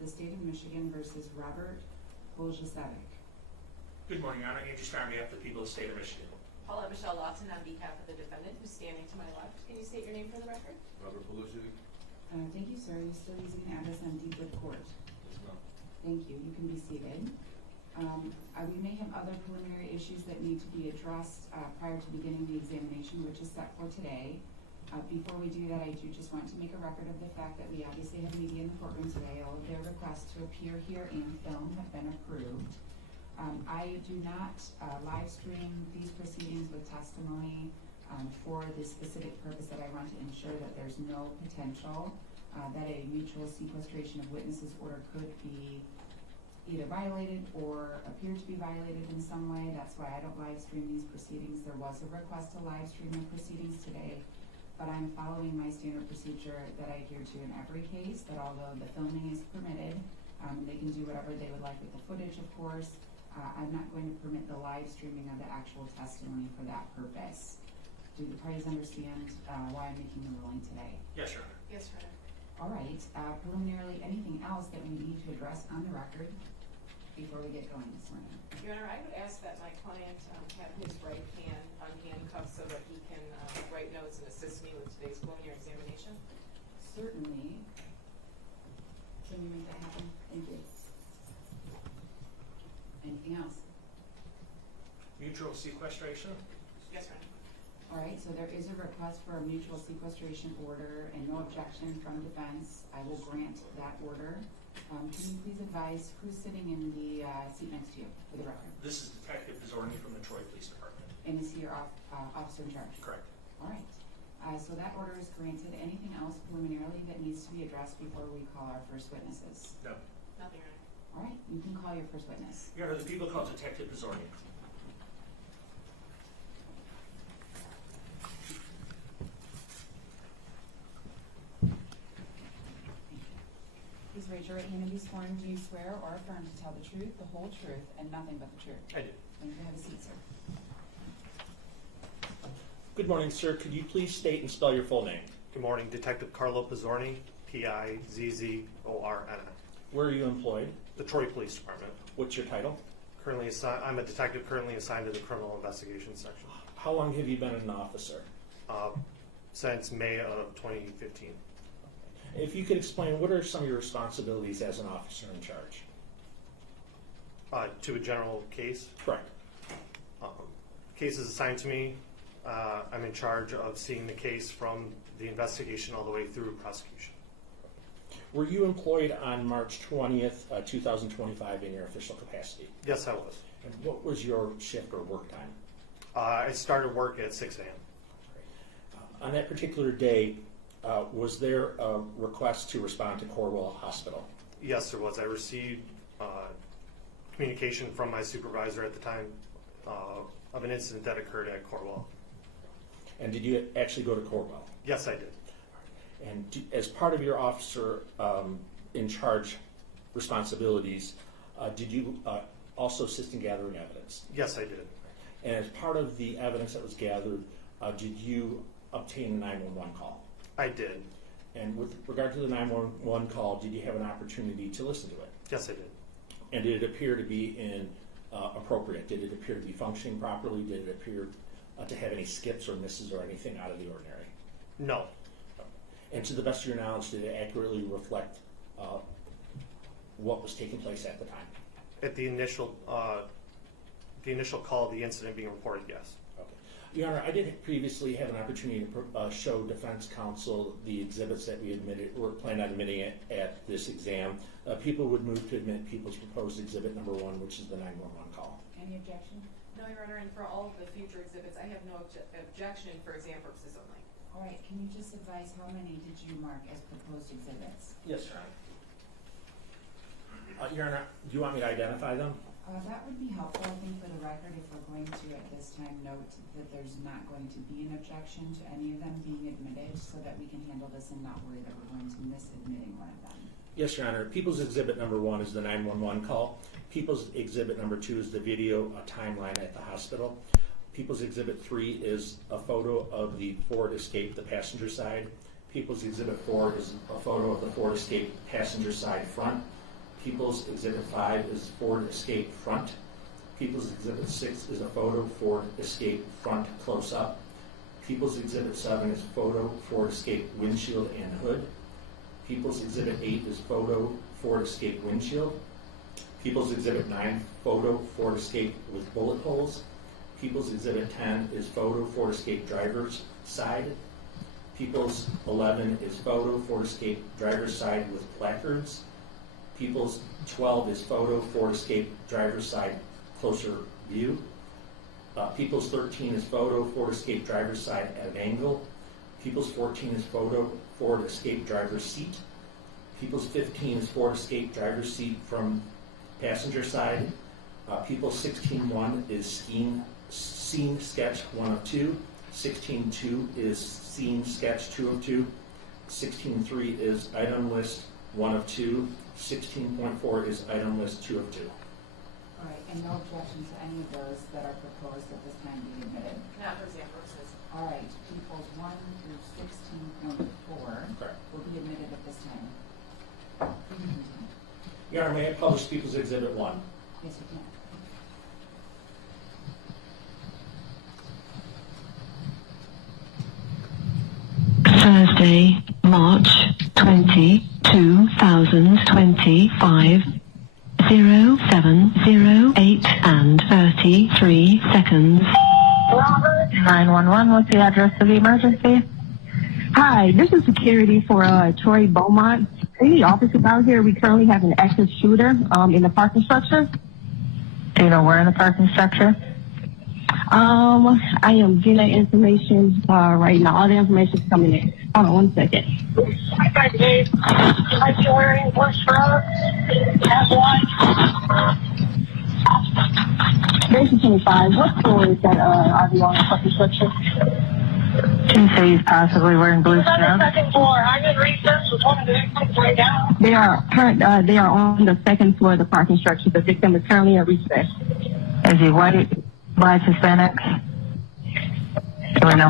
the state of Michigan versus Robert Poljasevic. Good morning, Your Honor. Andrew Starr on behalf of the people of the state of Michigan. Paula Michelle Lawton on behalf of the defendant who's standing to my left. Can you state your name for the record? Robert Poljasevic. Thank you, sir. You're still using the address on Deepwood Court. Yes, ma'am. Thank you. You can be seated. We may have other preliminary issues that need to be addressed prior to beginning the examination, which is set for today. Before we do that, I do just want to make a record of the fact that we obviously have media in the courtroom today. All of their requests to appear here in film have been approved. I do not live stream these proceedings with testimony for the specific purpose that I want to ensure that there's no potential that a mutual sequestration of witnesses order could be either violated or appear to be violated in some way. That's why I don't live stream these proceedings. There was a request to live stream the proceedings today, but I'm following my standard procedure that I adhere to in every case, that although the filming is permitted, they can do whatever they would like with the footage, of course. I'm not going to permit the live streaming of the actual testimony for that purpose. Do the parties understand why I'm making the ruling today? Yes, Your Honor. Yes, Your Honor. All right. Preliminarily, anything else that we need to address on the record before we get going this morning? Your Honor, I would ask that my client have his right hand unhandcuffed so that he can write notes and assist me with today's preliminary examination. Certainly. Can you make that happen? Thank you. Anything else? Mutual sequestration? Yes, Your Honor. All right, so there is a request for a mutual sequestration order and no objection from defense. I will grant that order. Can you please advise who's sitting in the seat next to you for the record? This is Detective Pizzorni from the Troy Police Department. And is he your officer in charge? Correct. All right. So that order is granted. Anything else preliminarily that needs to be addressed before we call our first witnesses? No. Nothing, Your Honor. All right, you can call your first witness. Your Honor, the people called Detective Pizzorni. Please raise your right hand and be sworn. Do you swear or affirm to tell the truth, the whole truth, and nothing but the truth? I do. Thank you. Have a seat, sir. Good morning, sir. Could you please state and spell your full name? Good morning, Detective Carlo Pizzorni, Pizzorn. Where are you employed? The Troy Police Department. What's your title? I'm a detective currently assigned to the Criminal Investigation Section How long have you been an officer? since May of 2015. If you could explain, what are some of your responsibilities as an officer in charge? To a general case. Correct. Case is assigned to me. I'm in charge of seeing the case from the investigation all the way through prosecution. Were you employed on March 20th, 2025 in your official capacity? Yes, I was. And what was your shift or work time? I started work at 6 a.m. On that particular day, was there a request to respond to Corewell Hospital? Yes, there was. I received communication from my supervisor at the time of an incident that occurred at Corewell. And did you actually go to Corewell? Yes, I did. And as part of your officer in charge responsibilities, did you also assist in gathering evidence? Yes, I did. And as part of the evidence that was gathered, did you obtain a 911 call? I did. And with regard to the 911 call, did you have an opportunity to listen to it? Yes, I did. And did it appear to be appropriate? Did it appear to be functioning properly? Did it appear to have any skips or misses or anything out of the ordinary? No. And to the best of your knowledge, did it accurately reflect what was taking place at the time? At the initial call, the incident being reported, yes. Okay. Your Honor, I did previously have an opportunity to show defense counsel the exhibits that we planned on admitting at this exam. People would move to admit people's proposed exhibit number 1, which is the 911 call. Any objection? No, Your Honor, and for all of the future exhibits, I have no objection for exam purposes only. All right, can you just advise how many did you mark as proposed exhibits? Yes, Your Honor. Your Honor, do you want me to identify them? That would be helpful, I think, for the record, if we're going to, at this time, note that there's not going to be an objection to any of them being admitted, so that we can handle this and not worry that we're going to miss admitting one of them. Yes, Your Honor. People's exhibit number 1 is the 911 call. People's exhibit number 2 is the video timeline at the hospital. People's exhibit 3 is a photo of the Ford Escape, the passenger side. People's Exhibit 4 is a photo of the Ford Escape passenger side front. People's Exhibit 5 is Ford Escape front. People's Exhibit 6 is a photo Ford Escape front close-up. People's Exhibit 7 is photo Ford Escape windshield and hood. People's Exhibit 8 is photo Ford Escape windshield. People's Exhibit 9, photo Ford Escape with bullet holes. People's Exhibit 10 is photo Ford Escape driver's side. People's 11 is photo Ford Escape driver's side with placards. People's 12 is photo Ford Escape driver's side closer view. People's 13 is photo Ford Escape driver's side at an angle. People's 14 is photo Ford Escape driver's seat. People's 15 is Ford Escape driver's seat from passenger side. People's 16.1 is scene sketch 1 of 2. 16.2 is scene sketch 2 of 2. 16.3 is item list 1 of 2. 16.4 is item list 2 of 2. All right, and no objection to any of those that are proposed at this time being admitted. Not for exam purposes. All right, peoples 1 through 16.4 Correct. will be admitted at this time. Your Honor, may I publish People's Exhibit 1? Yes, you can. Thursday, March 20, 2025, 0708 and 33 seconds. 911, what's the address of the emergency? Hi, this is security for Troy Beaumont. Any officers out here? We currently have an active shooter in the parking structure. Do you know where in the parking structure? I am getting that information right now. All the information is coming in. Hold on 1 second. Hi, Dave. Are you wearing blue scrubs? Have one. Station 25, what floor is that RV on the parking structure? Can you say he's possibly wearing blue scrubs? Second floor. I'm in recess with one of the victims right now. They are on the second floor of the parking structure. The victim is currently at recess. Is he white, black, Hispanic? Do we know?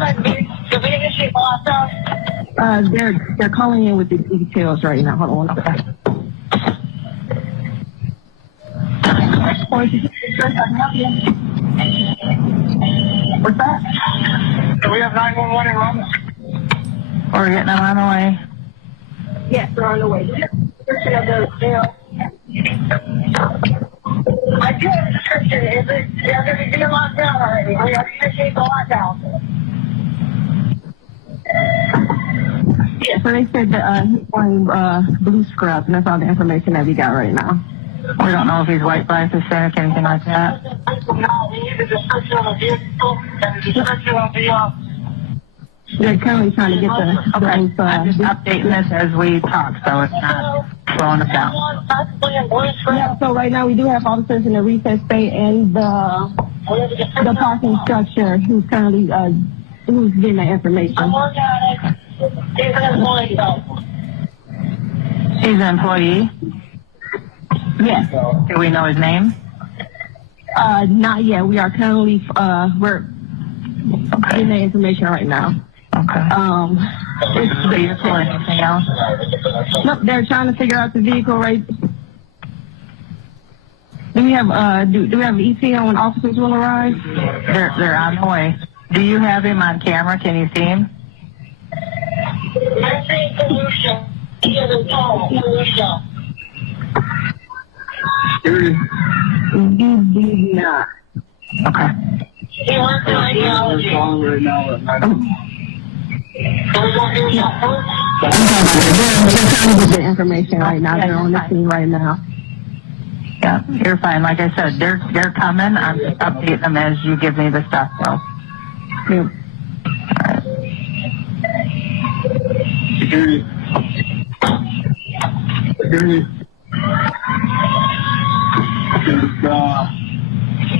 They're calling in with the details right now. Hold on 1 second. What's that? Do we have 911 in Rome? We're getting them on the way. Yes, they're on the way. Description of the jail. I do have a description. Is it going to be locked down already? We are initiating the lockdown. Yeah, so they said that he's wearing blue scrubs, and that's all the information that we got right now. We don't know if he's white, black, Hispanic, anything like that. No, we need the description of the vehicle and the description of the They're currently trying to get the Okay, I'm just updating this as we talk, so it's not slowing us down. Yeah, so right now we do have officers in the recess bay and the parking structure who's currently who's getting that information. He's an employee? Yes. Do we know his name? Not yet. We are currently we're getting that information right now. Okay. Is the vehicle or anything else? Nope, they're trying to figure out the vehicle right. Do we have do we have an ETA when officers will arrive? They're on the way. Do you have him on camera? Can you see him? We do not. Okay. He works in radiology. They're trying to get the information right now. They're on the scene right now. Yeah, you're fine. Like I said, they're coming. I'm just updating them as you give me the stuff, so. Yeah. Alright. Security.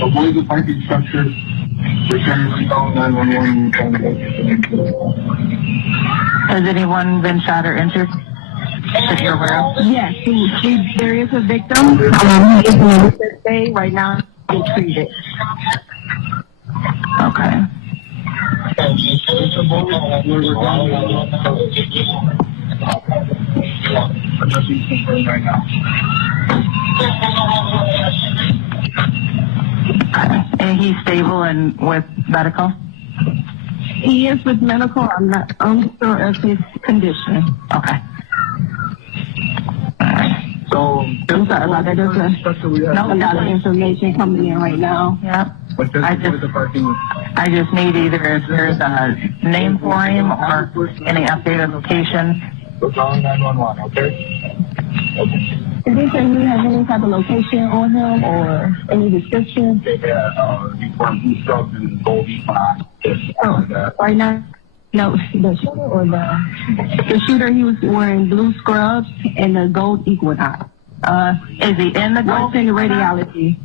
Avoid the parking structure. Return call 911. Has anyone been shot or injured that you're aware of? Yes, there is a victim. He is in the recess bay right now being treated. Okay. Right now. And he's stable and with medical? He is with medical. I'm not unsure of his condition. Okay. So, I'm sorry about that. There's a lot of information coming in right now. Yeah. but just avoid the parking lot. I just need either if there's a name for him or any updated location. We're calling 911, okay? Did they say we have any type of location on him or any description? They had uniform blue scrubs and gold equinox. Oh, right now? No, the shooter or the shooter, he was wearing blue scrubs and the gold equinox. Is he in the What's in the radiology?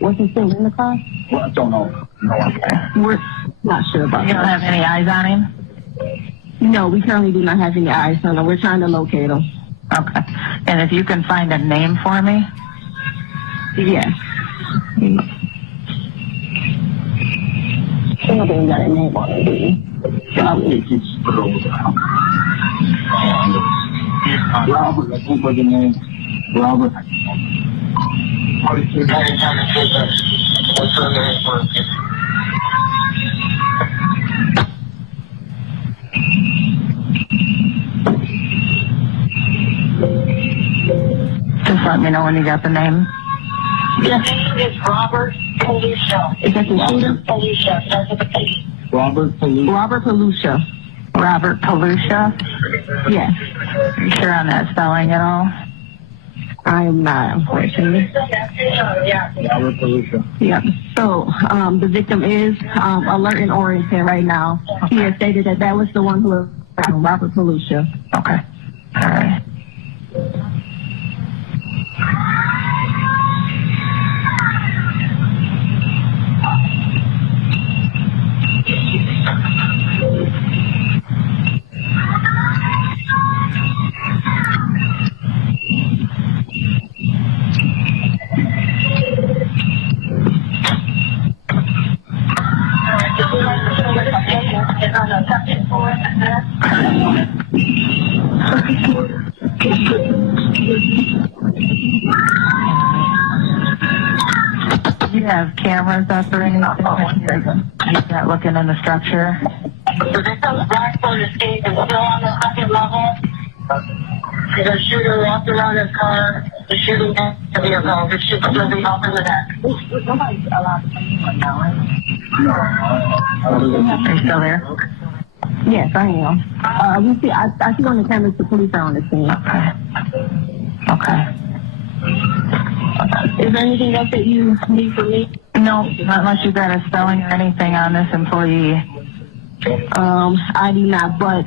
Was he still in the car? Well, I don't know. No, We're not sure about You don't that. have any eyes on him? No, we currently do not have any eyes on him. We're trying to locate him. Okay. And if you can find a name for me? Yes. Somebody got a name on it, didn't Robert, I think was the name. Robert. What's her name for? Just let me know when you got the name. Yes. It's Robert Palusha. Is that the shooter? Palusha. That's the case. Robert Palooza. Robert Palusha. Robert Palusha? Yes. Are you sure on that spelling at all? I am not, unfortunately. Yeah. Robert Palooza. Yep. So, the victim is alert in Orrington right now. He has stated that that was the one who was Robert Palusha. Okay. All right. Do you have cameras up or anything? You're not looking in the structure? The victim's black phone escape is still on the second level. The shooter walked around his car. The shooting at the vehicle. It should still be up in the deck. Nobody's allowed to come in right now, right? Are you still there? Yes, I am. We see. I see on the cameras the police are on the scene. Okay. Is there anything else that you need from me? No, not unless you got a spelling or anything on this employee. I do not, but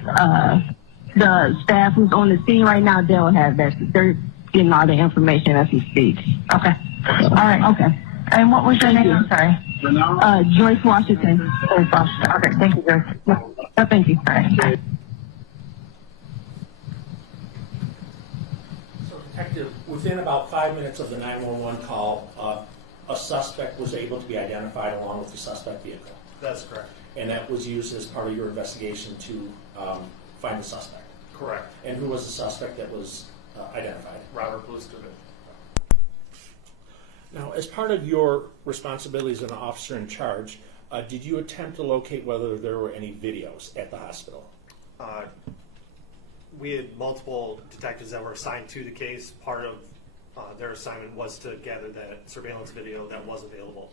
the staff who's on the scene right now, they'll have that. They're getting all the information as we speak. Okay. All right. Okay. And what was your Thank name? you. I'm sorry. Joyce Washington. Joyce Washington. Okay. Thank you, Joyce. Thank you. All right. Bye. So, Detective, within about 5 minutes of the 911 call, a suspect was able to be identified along with the suspect vehicle. That's correct. And that was used as part of your investigation to find the suspect. Correct. And who was the suspect that was identified? Robert Palusha. Now, as part of your responsibilities as an officer in charge, did you attempt to locate whether there were any videos at the hospital? We had multiple detectives that were assigned to the case. Part of their assignment was to gather that surveillance video that was available.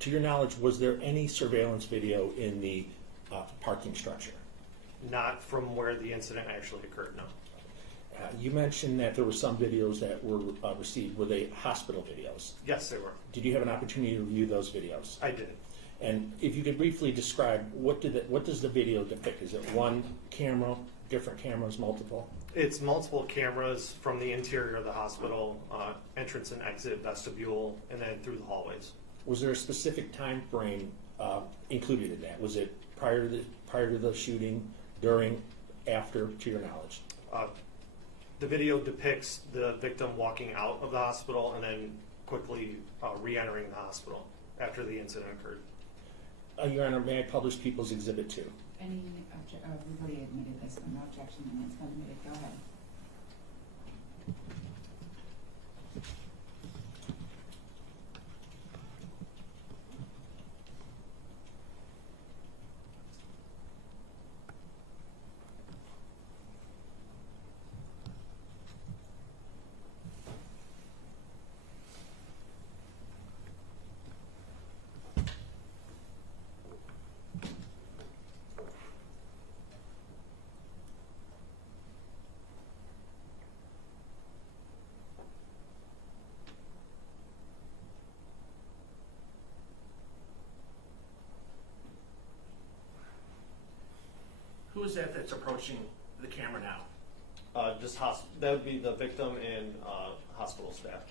To your knowledge, was there any surveillance video in the parking structure? Not from where the incident actually occurred, no. You mentioned that there were some videos that were received. Were they hospital videos? Yes, they were. Did you have an opportunity to review those videos? I did. And if you could briefly describe, what does the video depict? Is it one camera, different cameras, multiple? It's multiple cameras from the interior of the hospital, entrance and exit, vestibule, and then through the hallways. Was there a specific time frame included in that? Was it prior to the shooting, during, after, to your knowledge? The video depicts the victim walking out of the hospital and then quickly re-entering the hospital after the incident occurred. Your Honor, may I publish People's Exhibit 2? Any we've already admitted this one, no objection, and it's been admitted, go ahead. Who is that that's approaching the camera now? That would be the victim and hospital staff.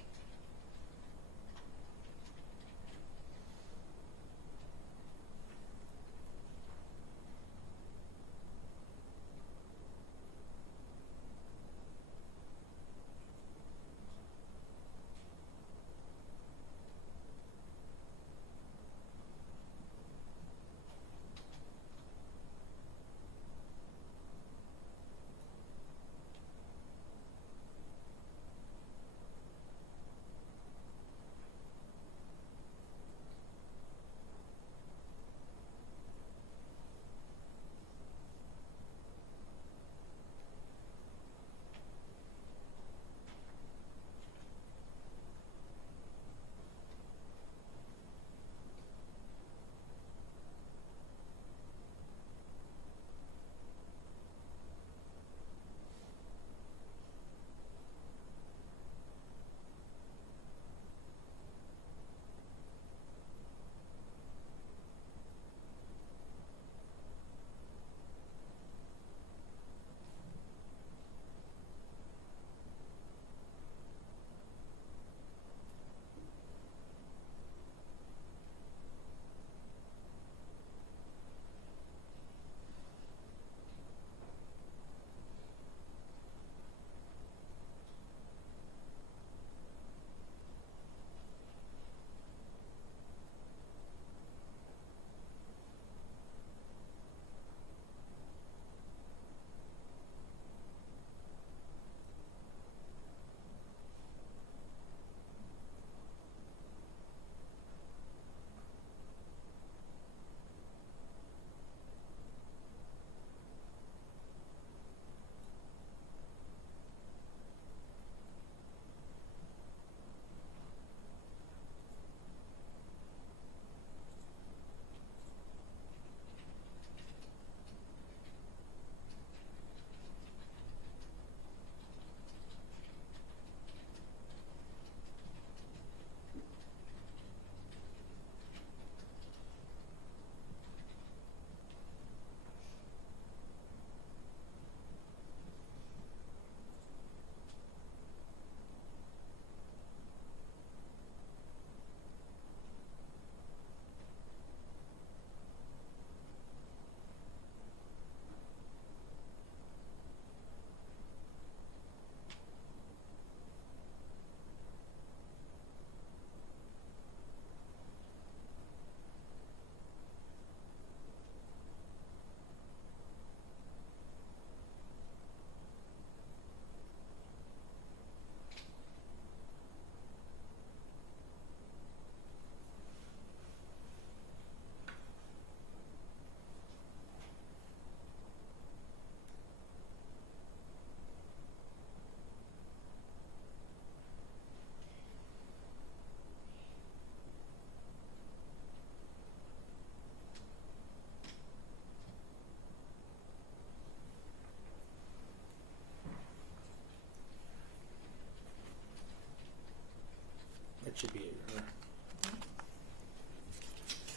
That should be it.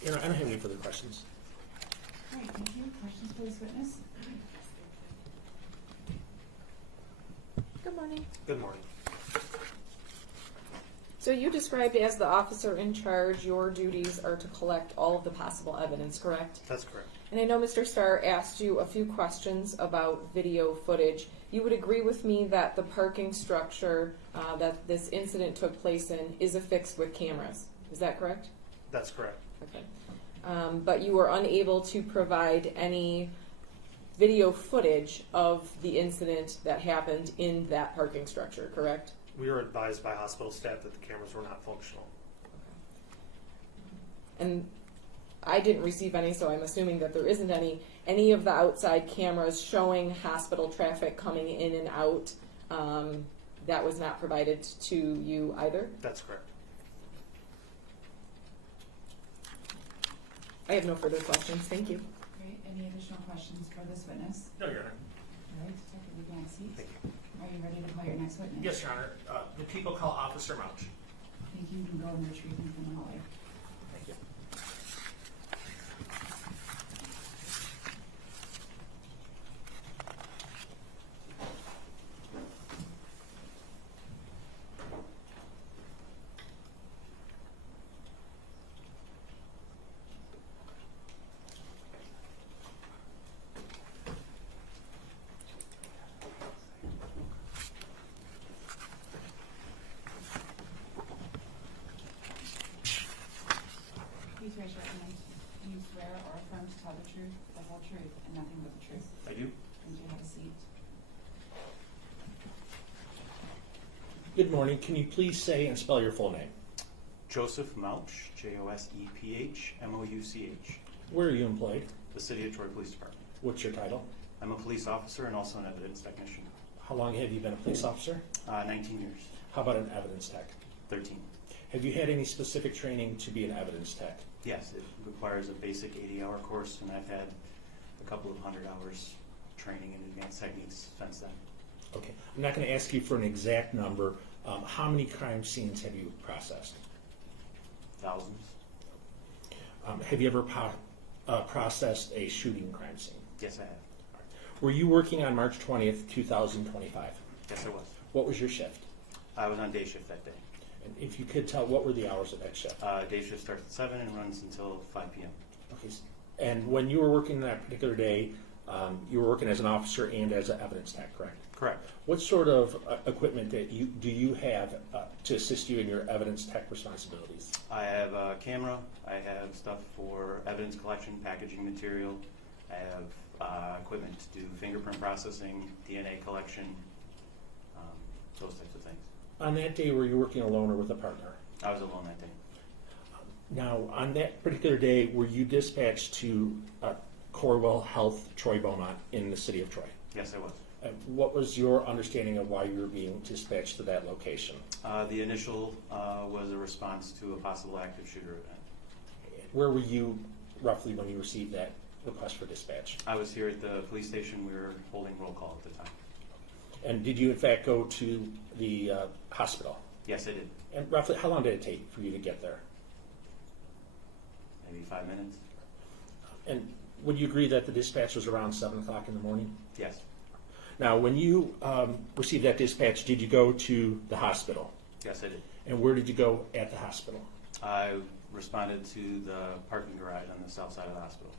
I don't have any further questions. All right, thank you. Questions for this witness? Good morning. Good morning. So you described as the officer in charge, your duties are to collect all of the possible evidence, correct? That's correct. And I know Mr. Starr asked you a few questions about video footage. You would agree with me that the parking structure that this incident took place in is affixed with cameras. Is that correct? That's correct. Okay. but you were unable to provide any video footage of the incident that happened in that parking structure, correct? We were advised by hospital staff that the cameras were not functional. And I didn't receive any, so I'm assuming that there isn't any of the outside cameras showing hospital traffic coming in and out. That was not provided to you either? That's correct. I have no further questions. Thank you. Great. Any additional questions for this witness? No, Your Honor. All right, Detective, you can have a seat. Thank you. Are you ready to call your next witness? Yes, Your Honor. The people call Officer Mouch. Thank you. You can go and retrieve him from the hallway. Thank you. Please raise your hand. Do you swear or affirm to tell the truth, the whole truth, and nothing but the truth? I do. Would you have a seat? Good morning. Can you please say and spell your full name? Joseph Mouch, Joseph-Mouch. Where are you employed? The City of Troy Police Department. What's your title? I'm a police officer and also an evidence technician. How long have you been a police officer? 19 years. How about an evidence tech? 13. Have you had any specific training to be an evidence tech? Yes, it requires a basic 80-hour course, and I've had a couple of 100 hours training in advanced techniques since then. Okay. I'm not going to ask you for an exact number. How many crime scenes have you processed? Thousands. Have you ever processed a shooting crime scene? Yes, I have. Were you working on March 20th, 2025? Yes, I was. What was your shift? I was on day shift that day. And if you could tell, what were the hours of that shift? Day shift starts at 7 and runs until 5 p.m. Okay. And when you were working that particular day, you were working as an officer and as an evidence tech, correct? Correct. What sort of equipment do you have to assist you in your evidence tech responsibilities? I have a camera. I have stuff for evidence collection, packaging material. I have equipment to do fingerprint processing, DNA collection, those types of things. On that day, were you working alone or with a partner? I was alone that day. Now, on that particular day, were you dispatched to Corewell Health, Troy Beaumont, in the city of Troy? Yes, I was. What was your understanding of why you were being dispatched to that location? The initial was a response to a possible active shooter event. Where were you roughly when you received that request for dispatch? I was here at the police station. We were holding roll call at the time. And did you in fact go to the hospital? Yes, I did. And roughly how long did it take for you to get there? Maybe 5 minutes. And would you agree that the dispatch was around 7 o'clock in the morning? Yes. Now, when you received that dispatch, did you go to the hospital? Yes, I did. And where did you go at the hospital? I responded to the parking garage on the south side of the hospital.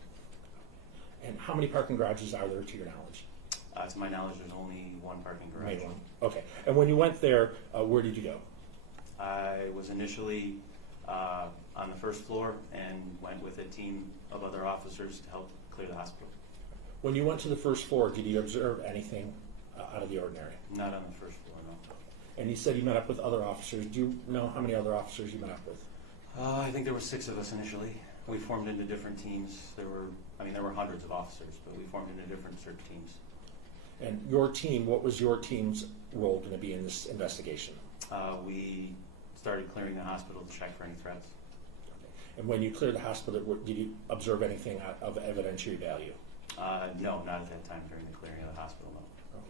And how many parking garages are there to your knowledge? To my knowledge, there's only one parking garage. Maybe one. Okay. And when you went there, where did you go? I was initially on the first floor and went with a team of other officers to help clear the hospital. When you went to the first floor, did you observe anything out of the ordinary? Not on the first floor, no. And you said you met up with other officers. Do you know how many other officers you met up with? I think there were 6 of us initially. We formed into different teams. There were hundreds of officers, but we formed into different search teams. And your team, what was your team's role going to be in this investigation? We started clearing the hospital to check for any threats. And when you cleared the hospital, did you observe anything of evidentiary value? No, not at that time during the clearing of the hospital, no.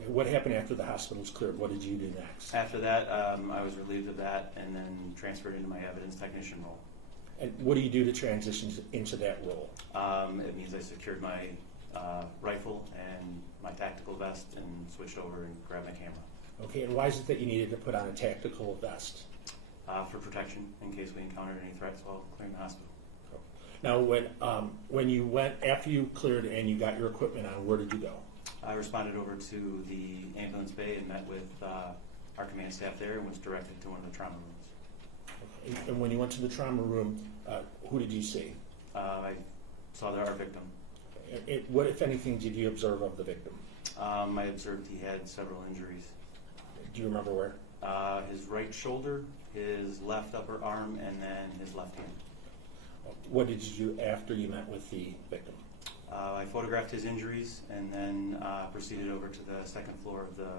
Okay. What happened after the hospital was cleared? What did you do next? After that, I was relieved of that and then transferred into my evidence technician role. And what do you do to transition into that role? It means I secured my rifle and my tactical vest and switched over and grabbed my camera. Okay, and why is it that you needed to put on a tactical vest? For protection in case we encountered any threats while clearing the hospital. Now, when you went, after you cleared and you got your equipment on, where did you go? I responded over to the ambulance bay and met with our command staff there and was directed to one of the trauma rooms. Okay. And when you went to the trauma room, who did you see? I saw our victim. What, if anything, did you observe of the victim? I observed he had several injuries. Do you remember where? His right shoulder, his left upper arm, and then his left hand. What did you do after you met with the victim? I photographed his injuries and then proceeded over to the second floor of the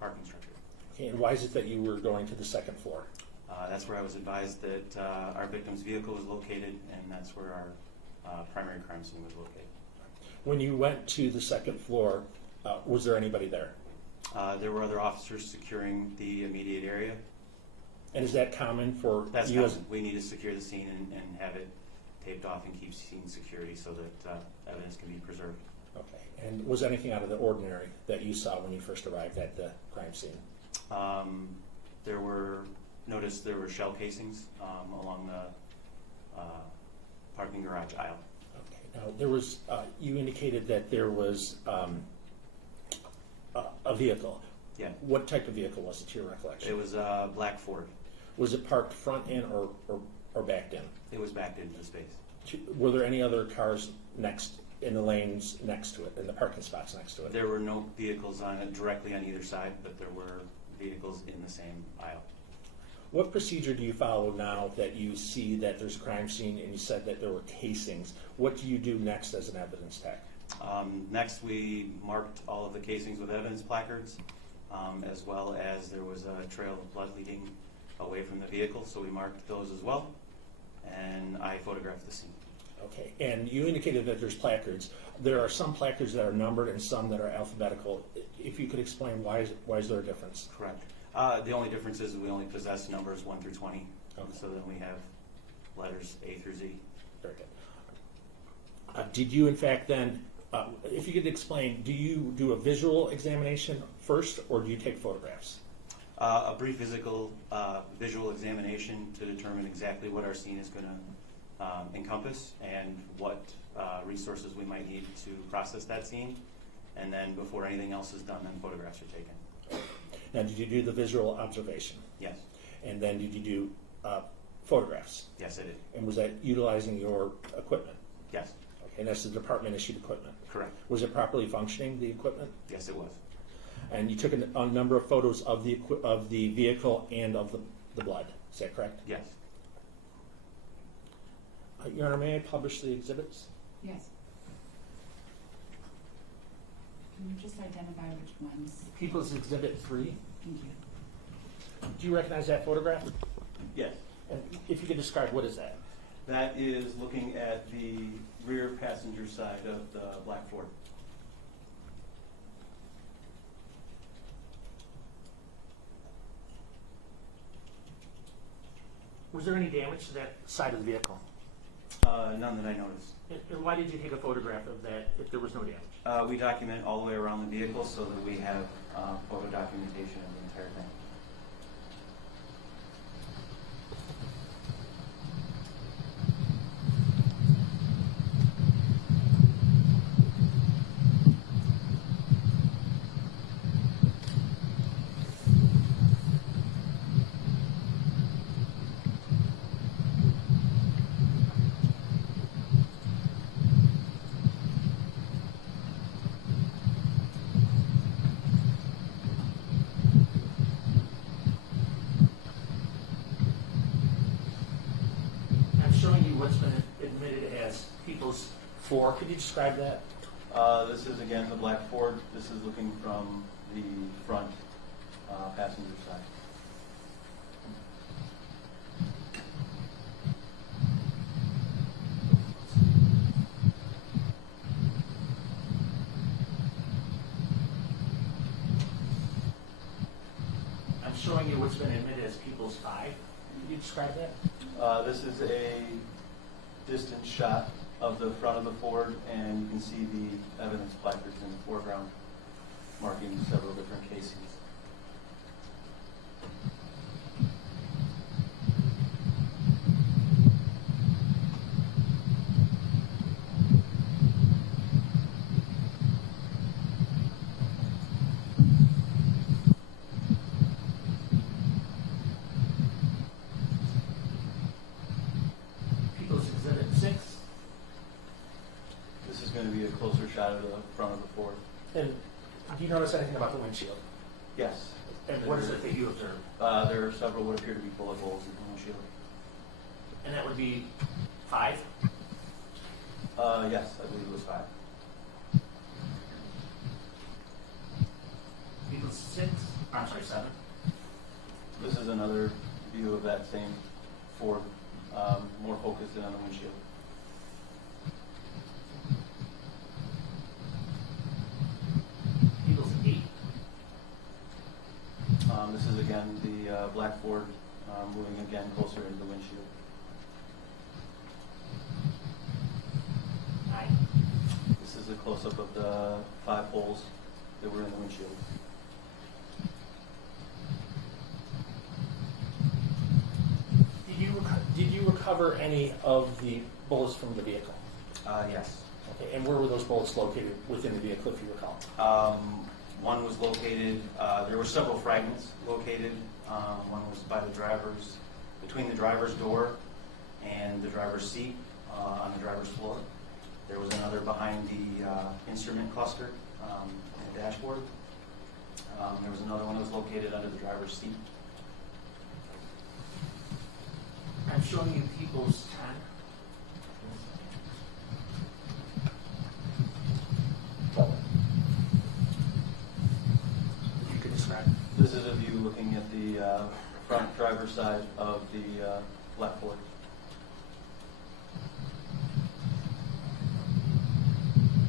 parking structure. Okay, and why is it that you were going to the second floor? That's where I was advised that our victim's vehicle was located, and that's where our primary crime scene was located. When you went to the second floor, was there anybody there? There were other officers securing the immediate area. And is that common for That's you? common. We need to secure the scene and have it taped off and keep scene security so that evidence can be preserved. Okay. And was anything out of the ordinary that you saw when you first arrived at the crime scene? There were shell casings along the parking garage aisle. Okay. Now there was. You indicated that there was a vehicle. Yeah. What type of vehicle was it, to your recollection? It was a black Ford. Was it parked front in or backed in? It was backed into the space. Were there any other cars next in the lanes next to it, in the parking spots next to it? There were no vehicles on it directly on either side, but there were vehicles in the same aisle. What procedure do you follow now that you see that there's a crime scene and you said that there were casings? What do you do next as an evidence tech? Next, we marked all of the casings with evidence placards, as well as there was a trail of blood leading away from the vehicle, so we marked those as well, and I photographed the scene. Okay, and you indicated that there's placards. There are some placards that are numbered and some that are alphabetical. If you could explain why is there a difference? Correct. The only difference is we only possess numbers 1 through 20, Okay. so then we have letters A through Z. Very good. Did you, in fact, then, if you could explain, do you do a visual examination first, or do you take photographs? A brief visual examination to determine exactly what our scene is going to encompass and what resources we might need to process that scene. And then before anything else is done, then photographs are taken. Now, did you do the visual observation? Yes. And then did you do photographs? Yes, I did. And was that utilizing your equipment? Yes. Okay, and that's the department-issued equipment? Correct. Was it properly functioning, the equipment? Yes, it was. And you took a number of photos of the vehicle and of the blood. Is that correct? Yes. Your Honor, may I publish the exhibits? Yes. Can you just identify which ones? People's Exhibit 3. Thank you. Do you recognize that photograph? Yes. And if you could describe, what is that? That is looking at the rear passenger side of the black Ford. Was there any damage to that side of the vehicle? None that I noticed. And why did you take a photograph of that if there was no damage? We document all the way around the vehicle so that we have photo documentation of the entire thing. I'm showing you what's been admitted as People's 4. Could you describe that? This is again the black Ford. This is looking from the front passenger side. I'm showing you what's been admitted as People's 5. Could you describe that? This is a distance shot of the front of the Ford, and you can see the evidence placards in the foreground marking several different casings. People's Exhibit 6. of the front of the Ford. And do you notice anything about the windshield? Yes. And what is it that you observed? There are several what appear to be bullet holes in the windshield. And that would be 5? Yes, I believe it was 5. People 6? I'm sorry, 7. This is another view of that same Ford, more focused in on the windshield. Eagles 8. This is again the black Ford moving again closer into the windshield. 9. This is a close-up of the 5 holes that were in the windshield. Did you recover any of the bullets from the vehicle? Yes. Okay, and where were those bullets located within the vehicle, if you recall? One was located, there were several fragments located. One was by the driver's, between the driver's door and the driver's seat on the driver's floor. There was another behind the instrument cluster in the dashboard. There was another one that was located under the driver's seat. I'm showing you People's 10. If you could describe. This is a view looking at the front driver's side of the black Ford.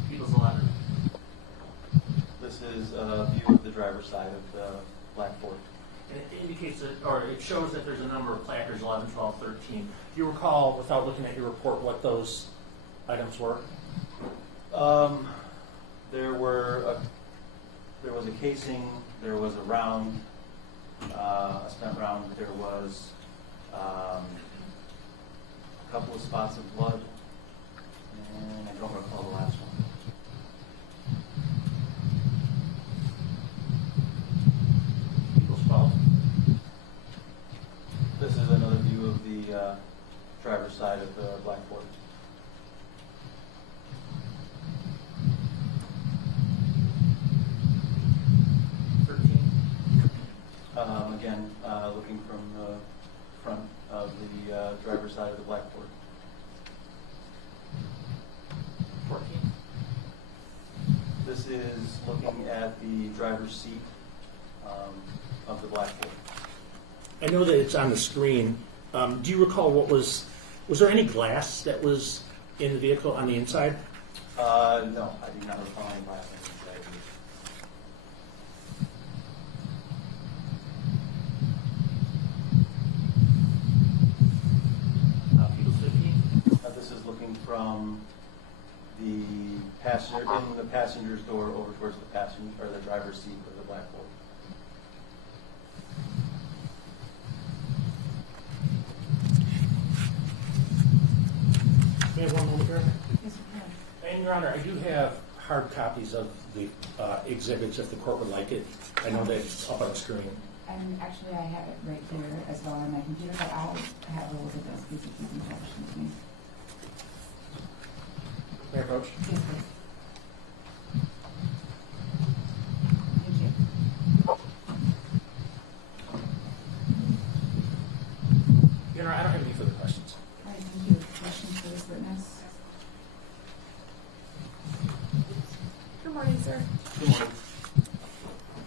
People's 11. This is a view of the driver's side of the black Ford. And it indicates that, or it shows that there's a number of placards, 11, 12, 13. Do you recall, without looking at your report, what those items were? There was a casing, there was a round, a spent round, there was a couple of spots of blood, and I don't recall the last one. People's 12. This is another view of the driver's side of the black Ford. Again, looking from the front of the driver's side of the black Ford. 14. This is looking at the driver's seat of the black Ford. I know that it's on the screen. Do you recall was there any glass that was in the vehicle on the inside? No, I do not recall any glass on the inside. People's 15. This is looking from the passenger's door over towards the driver's seat of the black Ford. May I have one moment, Your Honor? Yes, you can. And Your Honor, I do have hard copies of the exhibits if the court would like it. I know that it's up on the screen. And actually, I have it right here as well on my computer, but I'll have a look at those pieces of information with me. May I approach? Yes, please. Thank you. Your Honor, I don't have any further questions. All right, thank you. Questions for this witness? Good morning, sir. Good morning.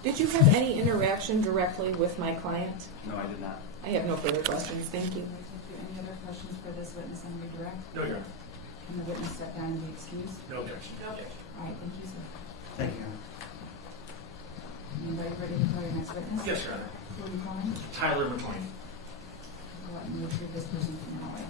Did you have any interaction directly with my client? No, I did not. I have no further questions. Thank you. All right, thank you. Any other questions for this witness on redirect? No, Your Honor. Can the witness step down and be excused? No objection. All right, thank you, sir. Thank you. Anybody ready to call your next witness? Yes, Your Honor. Who are you calling? Tyler McCoy. Go ahead and retrieve this person from that way.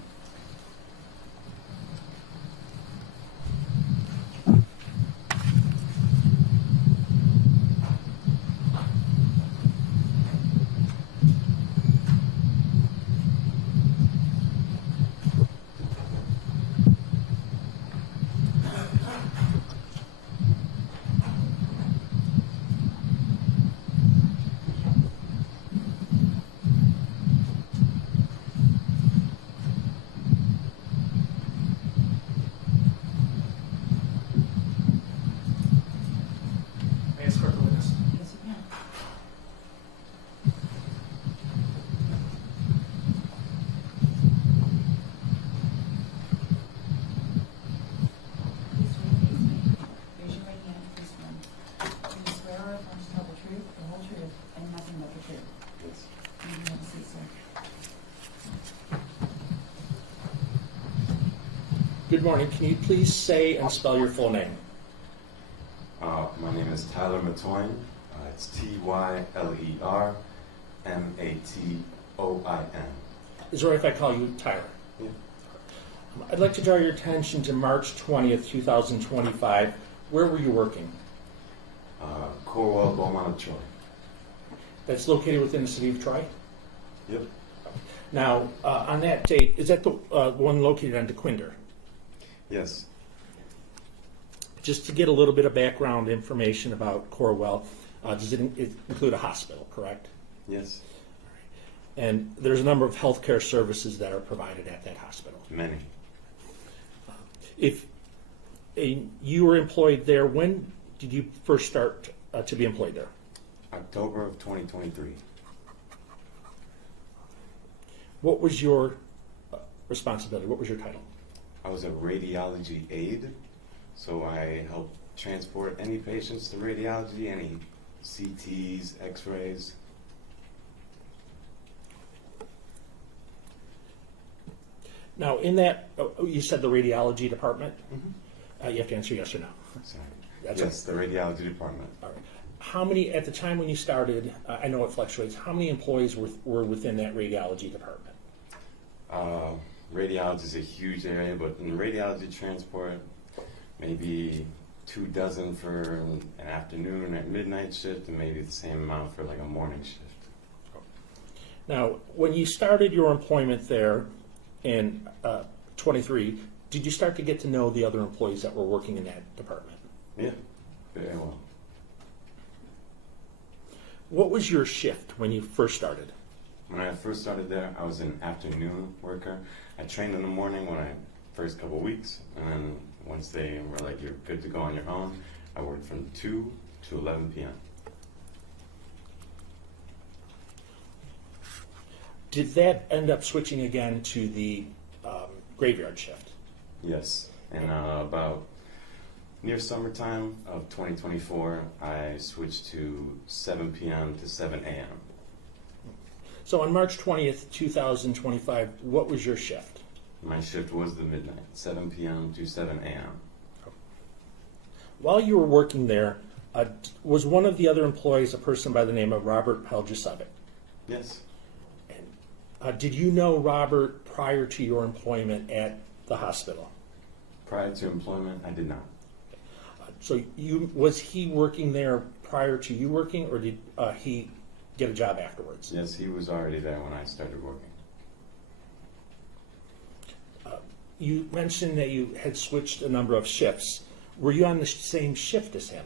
Good morning. Can you please say and spell your full name? My name is Tyler Matoin. It's Tylermatoin. Is it right if I call you Tyler? Yeah. I'd like to draw your attention to March 20th, 2025. Where were you working? Corewell, Beaumont of Troy. That's located within the city of Troy? Yep. Now, on that date, is that the one located on DeQuinder? Yes. Just to get a little bit of background information about Corewell, does it include a hospital, correct? Yes. And there's a number of healthcare services that are provided at that hospital. Many. If you were employed there, when did you first start to be employed there? October of 2023. What was your responsibility? What was your title? I was a radiology aide, so I helped transport any patients to radiology, any CTs, X-rays. Now, in that, you said the radiology department? Mm-hmm. You have to answer yes or no. Sorry. That's yes, okay. the radiology department. All right. How many, at the time when you started, I know it fluctuates, how many employees were within that radiology department? Radiology is a huge area, but in radiology transport, maybe 24 for an afternoon at midnight shift, and maybe the same amount for like a morning shift. Now, when you started your employment there in 23, did you start to get to know the other employees that were working in that department? Yeah, very well. What was your shift when you first started? When I first started there, I was an afternoon worker. I trained in the morning when I first couple weeks, and then once they were like, you're good to go on your own, I worked from 2 to 11 p.m. Did that end up switching again to the graveyard shift? Yes, and about near summertime of 2024, I switched to 7 p.m. to 7 a.m. So on March 20th, 2025, what was your shift? My shift was the midnight, 7 p.m. to 7 a.m. While you were working there, was one of the other employees a person by the name of Robert Peljasevic? Yes. And, did you know Robert prior to your employment at the hospital? Prior to employment, I did not. So was he working there prior to you working, or did he get a job afterwards? Yes, he was already there when I started working. You mentioned that you had switched a number of shifts. Were you on the same shift as him?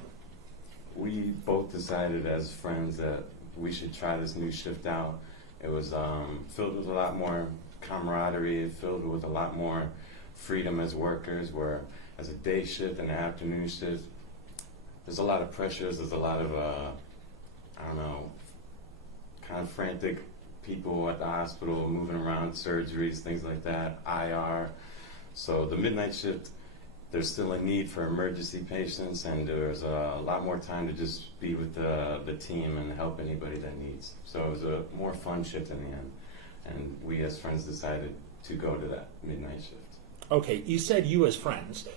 We both decided as friends that we should try this new shift out. It was filled with a lot more camaraderie, filled with a lot more freedom as workers, where as a day shift and an afternoon shift, there's a lot of pressures, there's a lot of, I don't know, kind of frantic people at the hospital moving around, surgeries, things like that, IR. So the midnight shift, there's still a need for emergency patients, and there's a lot more time to just be with the team and help anybody that needs. So it was a more fun shift in the end, and we as friends decided to go to that midnight shift. Okay, you said you as friends.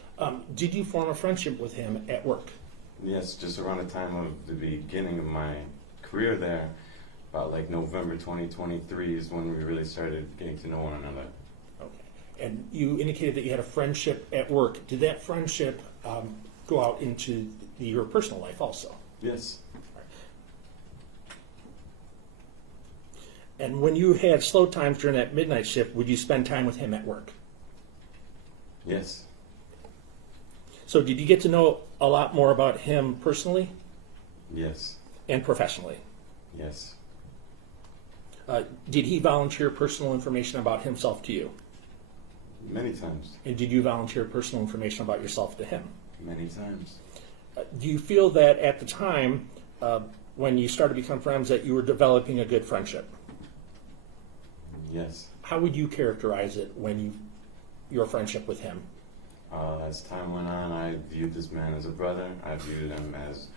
Did you form a friendship with him at work? Yes, just around the time of the beginning of my career there, about like November 2023 is when we really started getting to know one another. Okay, and you indicated that you had a friendship at work. Did that friendship go out into your personal life also? Yes. And when you had slow times during that midnight shift, would you spend time with him at work? Yes. So did you get to know a lot more about him personally? Yes. And professionally? Yes. Did he volunteer personal information about himself to you? Many times. And did you volunteer personal information about yourself to him? Many times. Do you feel that at the time, when you started to become friends, that you were developing a good friendship? Yes. How would you characterize it when your friendship with him? As time went on, I viewed this man as a brother. I viewed him as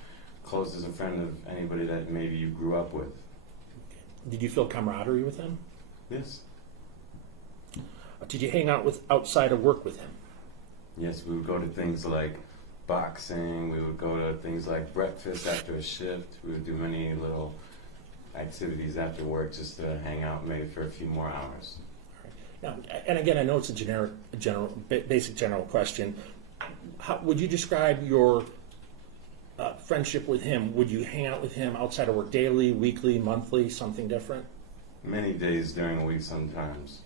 close as a friend of anybody that maybe you grew up with. Did you feel camaraderie with him? Yes. Did you hang out outside of work with him? Yes, we would go to things like boxing. We would go to things like breakfast after a shift. We would do many little activities after work just to hang out maybe for a few more hours. Now, and again, I know it's a basic general question. How would you describe your friendship with him? Would you hang out with him outside of work daily, weekly, monthly, something different? Many days during the week sometimes.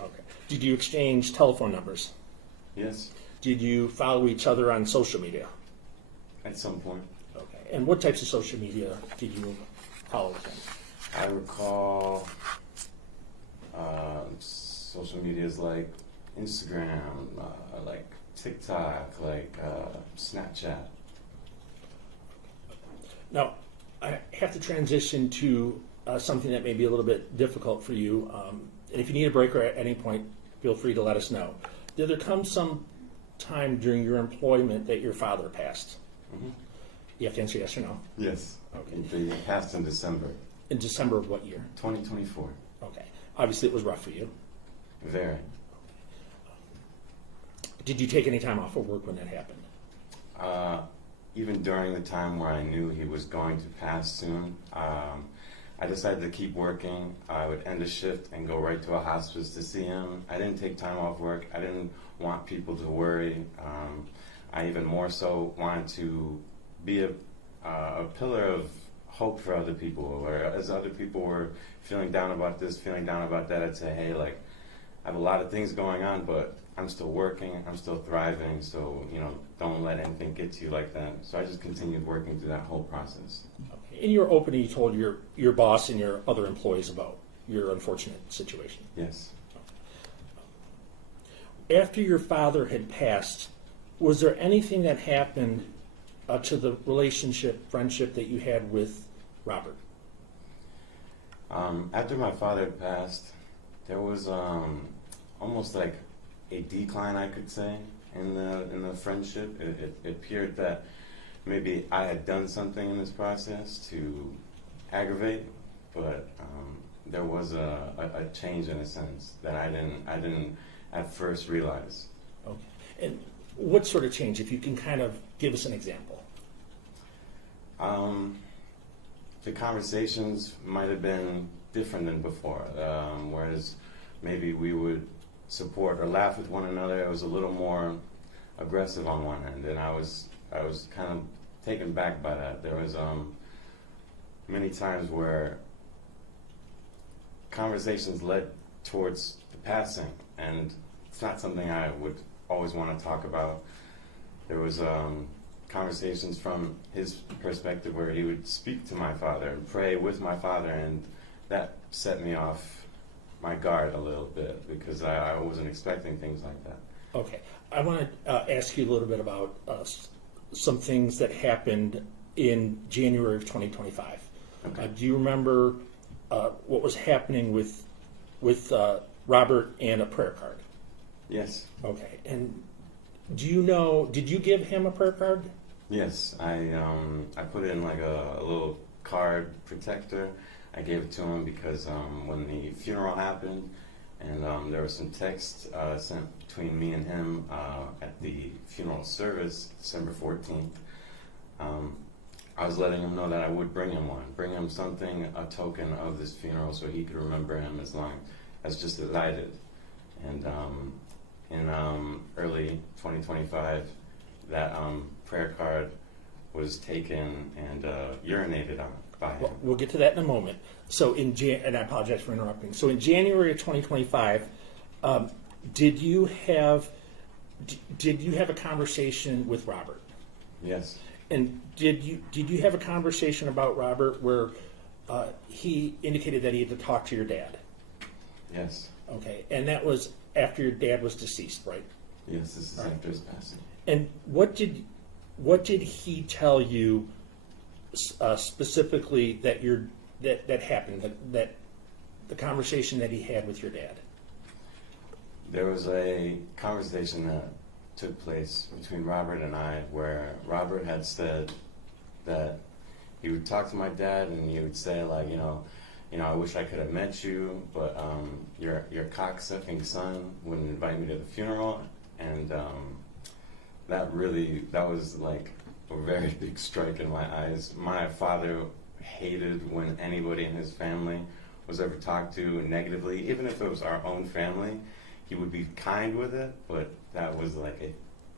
Okay. Did you exchange telephone numbers? Yes, Did you follow each other on social media? at some point. Okay. And what types of social media did you follow with him? I recall social medias like Instagram, like TikTok, like Snapchat. Now, I have to transition to something that may be a little bit difficult for you. And if you need a break or at any point, feel free to let us know. Did there come some time during your employment that your father passed? Mm-hmm. You have to answer yes or no. Yes. Okay. They passed in December. In December of what year? 2024. Okay. Obviously, it was rough for you. Very. Did you take any time off of work when that happened? Even during the time where I knew he was going to pass soon, I decided to keep working. I would end a shift and go right to a hospice to see him. I didn't take time off work. I didn't want people to worry. I even more so wanted to be a pillar of hope for other people. Or as other people were feeling down about this, feeling down about that, I'd say, hey, like, I have a lot of things going on, but I'm still working, I'm still thriving, so, don't let anything get to you like that. So I just continued working through that whole process. Okay. In your opening, you told your boss and your other employees about your unfortunate situation. Yes. After your father had passed, was there anything that happened to the friendship that you had with Robert? After my father had passed, there was almost like a decline, I could say, in the friendship. It appeared that maybe I had done something in this process to aggravate, but there was a change in a sense that I didn't at first realize. Okay. And what sort of change, if you can kind of give us an example? The conversations might have been different than before, whereas maybe we would support or laugh with one another. It was a little more aggressive on one end, and I was kind of taken back by that. There was many times where conversations led towards the passing, and it's not something I would always want to talk about. There was conversations from his perspective where he would speak to my father and pray with my father, and that set me off my guard a little bit because I wasn't expecting things like that. Okay. I want to ask you a little bit about some things that happened in January of 2025. Okay. Do you remember what was happening with Robert and a prayer card? Yes. Okay. And did you give him a prayer card? Yes. I put in like a little card protector. I gave it to him because when the funeral happened and there was some text sent between me and him at the funeral service, December 14th, I was letting him know that I would bring him something, a token of this funeral so he could remember him as long as just as I did. And in early 2025, that prayer card was taken and urinated on by him. Well, we'll get to that in a moment. So and I apologize for interrupting. So in January of 2025, did you have a conversation with Robert? Yes. And did you have a conversation about Robert where he indicated that he had to talk to your dad? Yes. Okay, and that was after your dad was deceased, right? Yes, this is after his passing. And what did he tell you specifically that happened? That the conversation that he had with your dad? There was a conversation that took place between Robert and I where Robert had said that he would talk to my dad and he would say like, I wish I could have met you, but your cocksucking son wouldn't invite me to the funeral, and that was like a very big strike in my eyes. My father hated when anybody in his family was ever talked to negatively, even if it was our own family. He would be kind with it, but that was like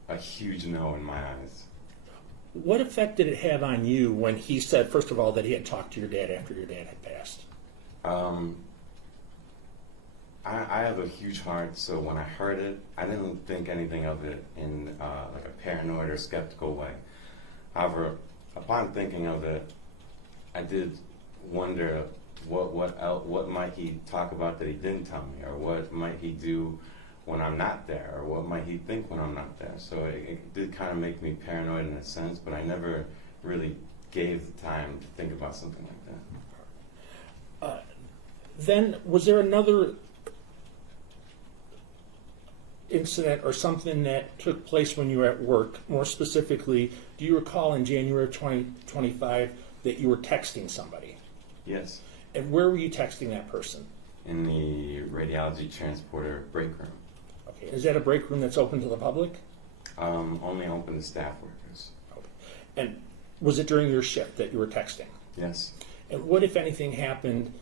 a huge no in my eyes. What effect did it have on you when he said, first of all, that he had talked to your dad after your dad had passed? I have a huge heart, so when I heard it, I didn't think anything of it in like a paranoid or skeptical way. However, upon thinking of it, I did wonder what might he talk about that he didn't tell me, or what might he do when I'm not there, or what might he think when I'm not there. So it did kind of make me paranoid in a sense, but I never really gave the time to think about something like that. Then, was there another incident or something that took place when you were at work? More specifically, do you recall in January of 2025 that you were texting somebody? Yes. And where were you texting that person? In the radiology transporter break room. Okay. Is that a break room that's open to the public? Only open to staff workers. Okay. And was it during your shift that you were texting? Yes. And what, if anything, happened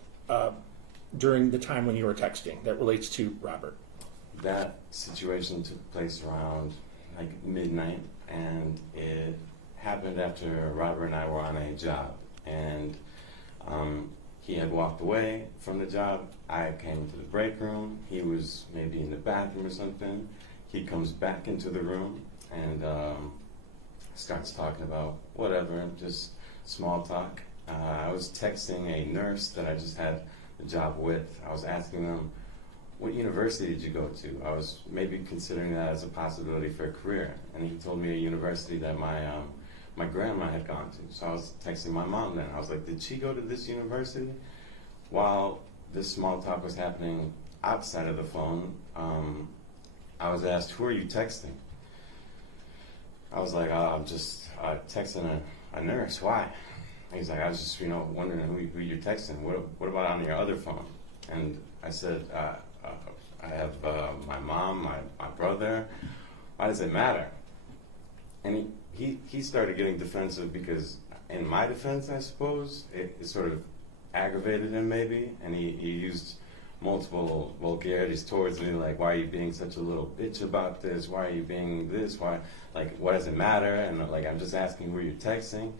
during the time when you were texting that relates to Robert? That situation took place around like midnight, and it happened after Robert and I were on a job, and he had walked away from the job. I came to the break room. He was maybe in the bathroom or something. He comes back into the room and starts talking about whatever, just small talk. I was texting a nurse that I just had the job with. I was asking them, what university did you go to? I was maybe considering that as a possibility for a career. And he told me a university that my grandma had gone to. So I was texting my mom then. I was like, did she go to this university? While this small talk was happening outside of the phone, I was asked, who are you texting? I was like, I'm just texting a nurse. Why? He's like, I was just, wondering who you're texting. What about on your other phone? And I said, I have my mom, my brother. Why does it matter? And he started getting defensive because, in my defense, I suppose, it sort of aggravated him maybe, and he used multiple vulgarities towards me, like, why are you being such a little bitch about this? Why are you being this? Why, like, what does it matter? And like, I'm just asking who you're texting.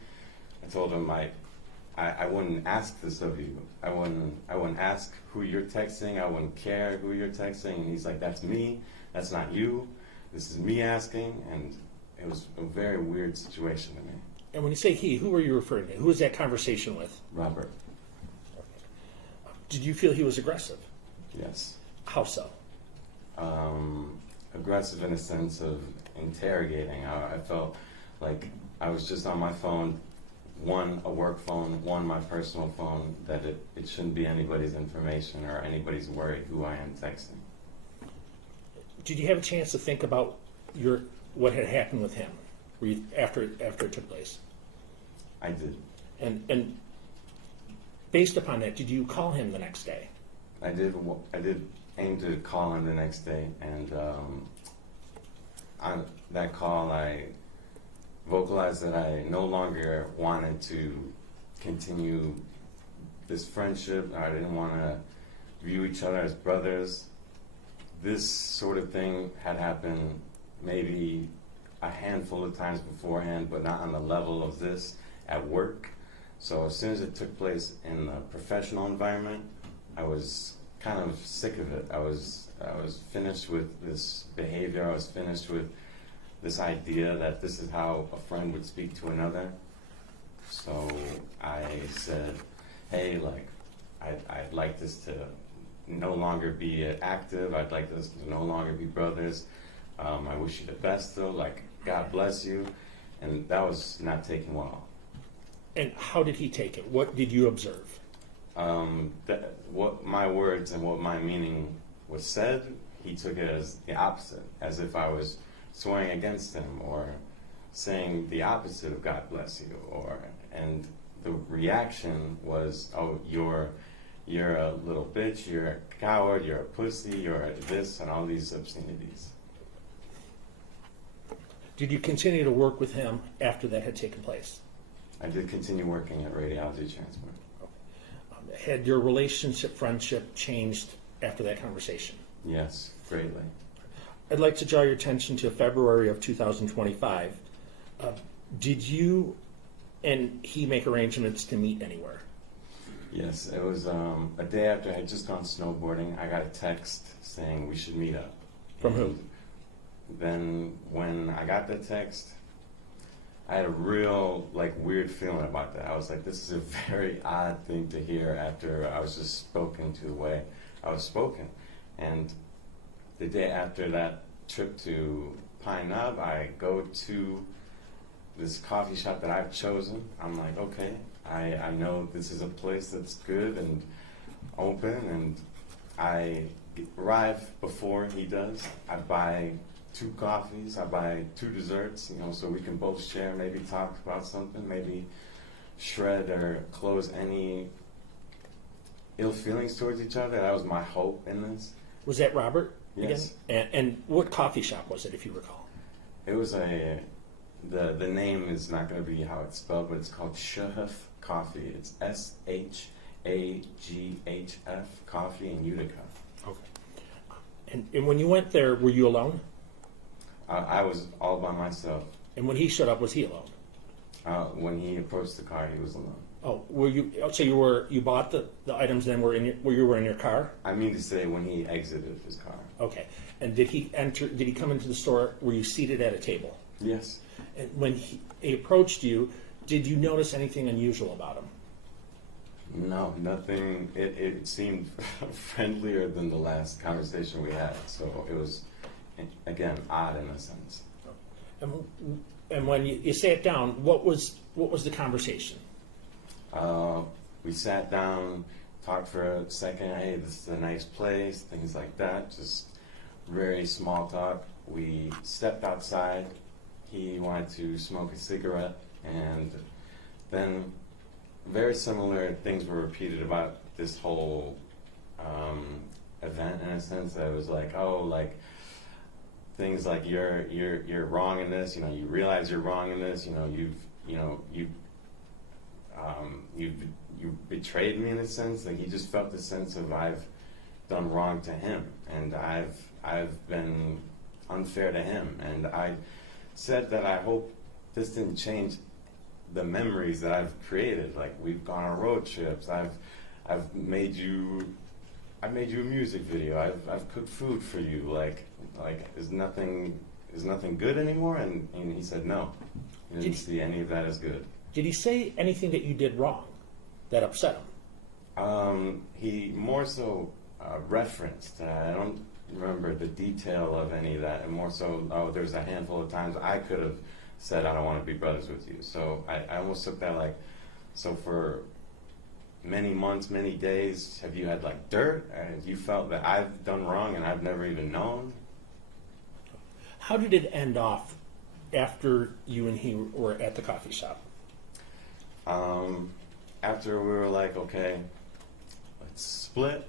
I told him I wouldn't ask this of you. I wouldn't ask who you're texting. I wouldn't care who you're texting. And he's like, that's me. That's not you. This is me asking. And it was a very weird situation to me. And when you say he, who are you referring to? Who was that conversation with? Robert. Did you feel he was aggressive? Yes. How so? Aggressive in a sense of interrogating. I felt like I was just on my phone, one a work phone, one my personal phone, that it shouldn't be anybody's information or anybody's worried who I am texting. Did you have a chance to think about what had happened with him after it took place? I did. And based upon that, did you call him the next day? I did aim to call him the next day, and on that call I vocalized that I no longer wanted to continue this friendship. I didn't want to view each other as brothers. This sort of thing had happened maybe a handful of times beforehand, but not on the level of this at work. So as soon as it took place in the professional environment, I was kind of sick of it. I was finished with this behavior. I was finished with this idea that this is how a friend would speak to another. So I said, hey, like, I'd like this to no longer be active. I'd like this to no longer be brothers. I wish you the best, though. Like, God bless you. And that was not taken well. And how did he take it? What did you observe? What my words and what my meaning was said, he took it as the opposite, as if I was swearing against him or saying the opposite of God bless you. And the reaction was, oh, you're a little bitch, you're a coward, you're a pussy, you're this, and all these obscenities. Did you continue to work with him after that had taken place? I did continue working at Radiology Transport. Had your relationship, friendship changed after that conversation? Yes, greatly. I'd like to draw your attention to February of 2025. Did you and he make arrangements to meet anywhere? Yes, it was a day after I had just gone snowboarding. I got a text saying we should meet up. From who? Then when I got the text, I had a real weird feeling about that. I was like, this is a very odd thing to hear after I was just spoken to the way I was spoken. And the day after that trip to Pine Knob, I go to this coffee shop that I've chosen. I'm like, okay, I know this is a place that's good and open, and I arrive before he does. I buy 2 coffees, I buy 2 desserts, so we can both share, maybe talk about something, maybe shred or close any ill feelings towards each other. That was my hope in this. Was that Robert? Yes. Again? And what coffee shop was it, if you recall? It was the name is not going to be how it's spelled, but it's called Shahf Coffee. It's SHAGHF Coffee in Utica. Okay. And when you went there, were you alone? I was all by myself. And when he showed up, was he alone? When he approached the car, he was alone. Oh, were you? So you bought the items, then were in your car? I mean to say, when he exited his car. Okay. And did he come into the store? Were you seated at a table? Yes. And when he approached you, did you notice anything unusual about him? No, nothing. It seemed friendlier than the last conversation we had. So it was, again, odd in a sense. And when you sat down, what was the conversation? We sat down, talked for a second. Hey, this is a nice place, things like that. Just very small talk. We stepped outside. He wanted to smoke a cigarette, and then very similar things were repeated about this whole event, in a sense. That it was like, things like you're wrong in this. You realize you're wrong in this. You betrayed me, in a sense. Like, he just felt the sense of I've done wrong to him, and I've been unfair to him, and I said that I hope this didn't change the memories that I've created. Like, we've gone on road trips. I've made you a music video. I've cooked food for you. Like is nothing good anymore? And he said no. He didn't see any of that as good. Did he say anything that you did wrong that upset him? He more so referenced. I don't remember the detail of any of that, and more so, there's a handful of times I could have said, I don't want to be brothers with you. So I almost took that so for many months, many days, have you had dirt? And you felt that I've done wrong and I've never even known? How did it end off after you and he were at the coffee shop? After we were like, okay, let's split.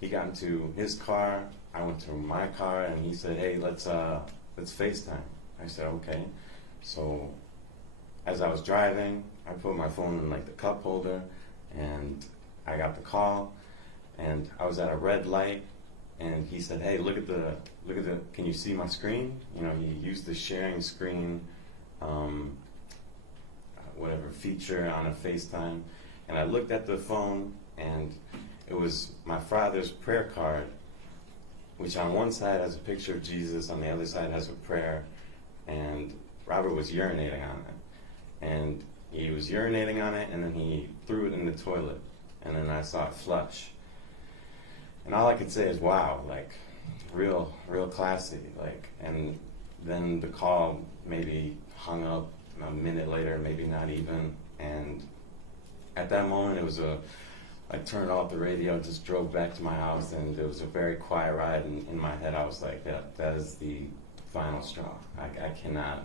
He got into his car, I went to my car, and he said, hey, let's FaceTime. I said, okay. So as I was driving, I put my phone in the cup holder, and I got the call, and I was at a red light, and he said, hey, look at the, can you see my screen? He used the sharing screen, whatever feature on a FaceTime, and I looked at the phone, and it was my father's prayer card, which on one side has a picture of Jesus, on the other side has a prayer, and Robert was urinating on it. And he was urinating on it, and then he threw it in the toilet, and then I saw it flush. And all I could say is, wow, real classy, and then the call maybe hung up a minute later, maybe not even, and at that moment it was I turned off the radio, just drove back to my house, and it was a very quiet ride, and in my head I was like, that is the final straw. I cannot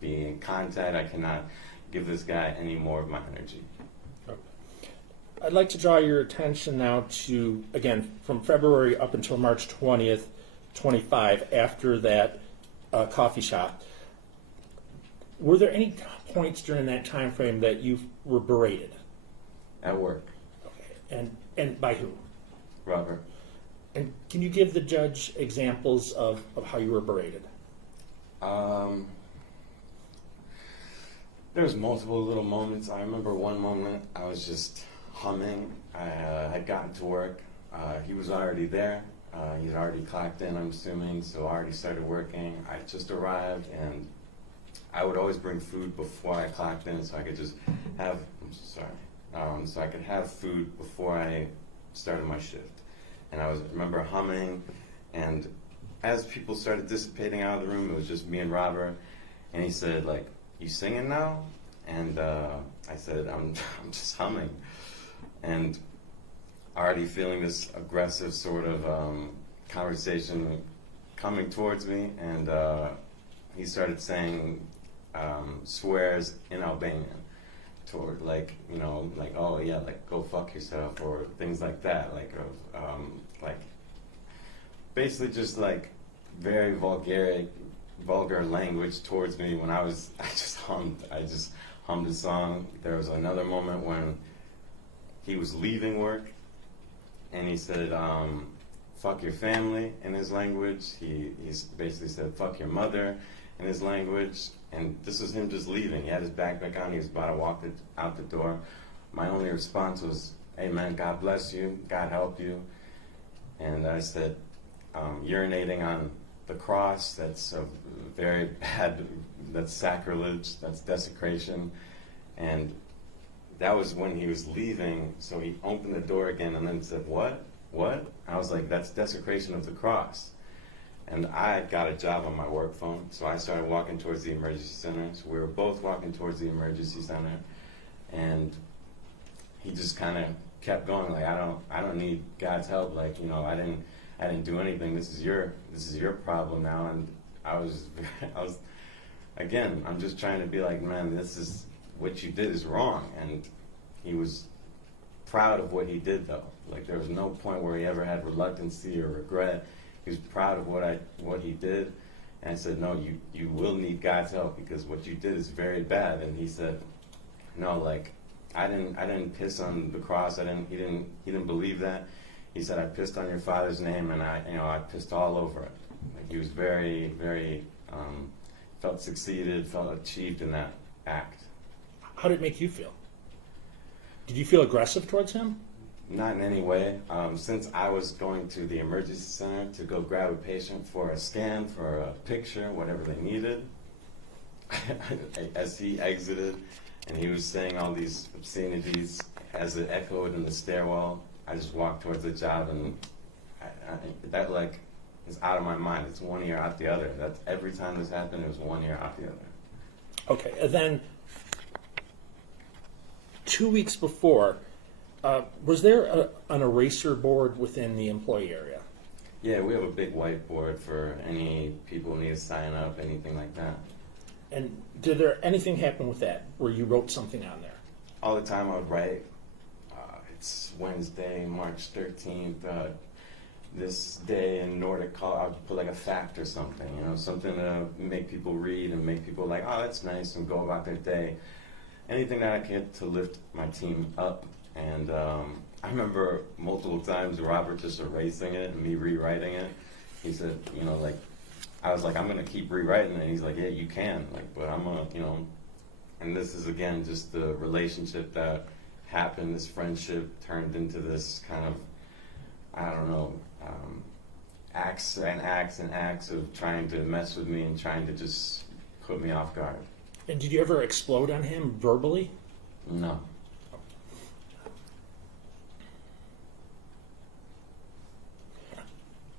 be in contact, I cannot give this guy any more of my energy. I'd like to draw your attention now to, again, from February up until March 20th, 25, after that coffee shop. Were there any points during that time frame that you were berated? At work. Okay. And by who? Robert. And can you give the judge examples of how you were berated? There was multiple little moments. I remember one moment I was just humming. I had gotten to work. He was already there. He'd already clocked in, I'm assuming, so I already started working. I just arrived, and I would always bring food before I clocked in, so I could just have. So I could have food before I started my shift. And I remember humming, and as people started dissipating out of the room, it was just me and Robert. And he said, like, "You singing now?" And I said, I'm just humming. And already feeling this aggressive sort of conversation coming towards me, and he started saying swears in Albanian toward, like, you know, like, oh yeah, like, go fuck yourself, or things like that, like basically just like very vulgar language towards me when I just hummed a song. There was another moment when he was leaving work, and he said, fuck your family in his language. He basically said, fuck your mother in his language. And this was him just leaving. He had his backpack on. He was about to walk out the door. My only response was, hey man, God bless you. God help you. And I said, urinating on the cross, that's a very bad, that's sacrilege, that's desecration. And that was when he was leaving, so he opened the door again and then said, what? I was like, that's desecration of the cross. And I got a job on my work phone, so I started walking towards the emergency center. So we were both walking towards the emergency center, and he just kind of kept going, like, I don't need God's help, like, you know, I didn't do anything. This is your problem now. And I was again, I'm just trying to be like, man, this is what you did is wrong. And he was proud of what he did, though. Like, there was no point where he ever had reluctancy or regret. He was proud of what he did. And I said, no, you will need God's help, because what you did is very bad. And he said, no, like, I didn't piss on the cross. He didn't believe that. He said, I pissed on your father's name, and I pissed all over it. Like, he was very, very, felt succeeded, felt achieved in that act. How did it make you feel? Did you feel aggressive towards him? Not in any way. Since I was going to the emergency center to go grab a patient for a scan, for a picture, whatever they needed, as he exited and he was saying all these obscenities, as it echoed in the stairwell, I just walked towards the job, and that, like, is out of my mind. It's one ear out the other. That's every time this happened, it was one ear out the other. Okay, and then 2 weeks before, was there an eraser board within the employee area? Yeah, we have a big whiteboard for any people who need to sign up, anything like that. And did there anything happen with that, where you wrote something on there? All the time I would write, it's Wednesday, March 13th, this day in Nordic Color, I'd put like a fact or something, you know, something to make people read and make people like, oh, that's nice, and go about their day. Anything that I could to lift my team up. And I remember multiple times Robert just erasing it and me rewriting it. He said, you know, like, I was like, I'm going to keep rewriting it. And he's like, yeah, you can. Like, but I'm going to, you know, and this is, again, just the relationship that happened. This friendship turned into this kind of, I don't know, acts and acts and acts of trying to mess with me and trying to just put me off guard. And did you ever explode on him verbally? No.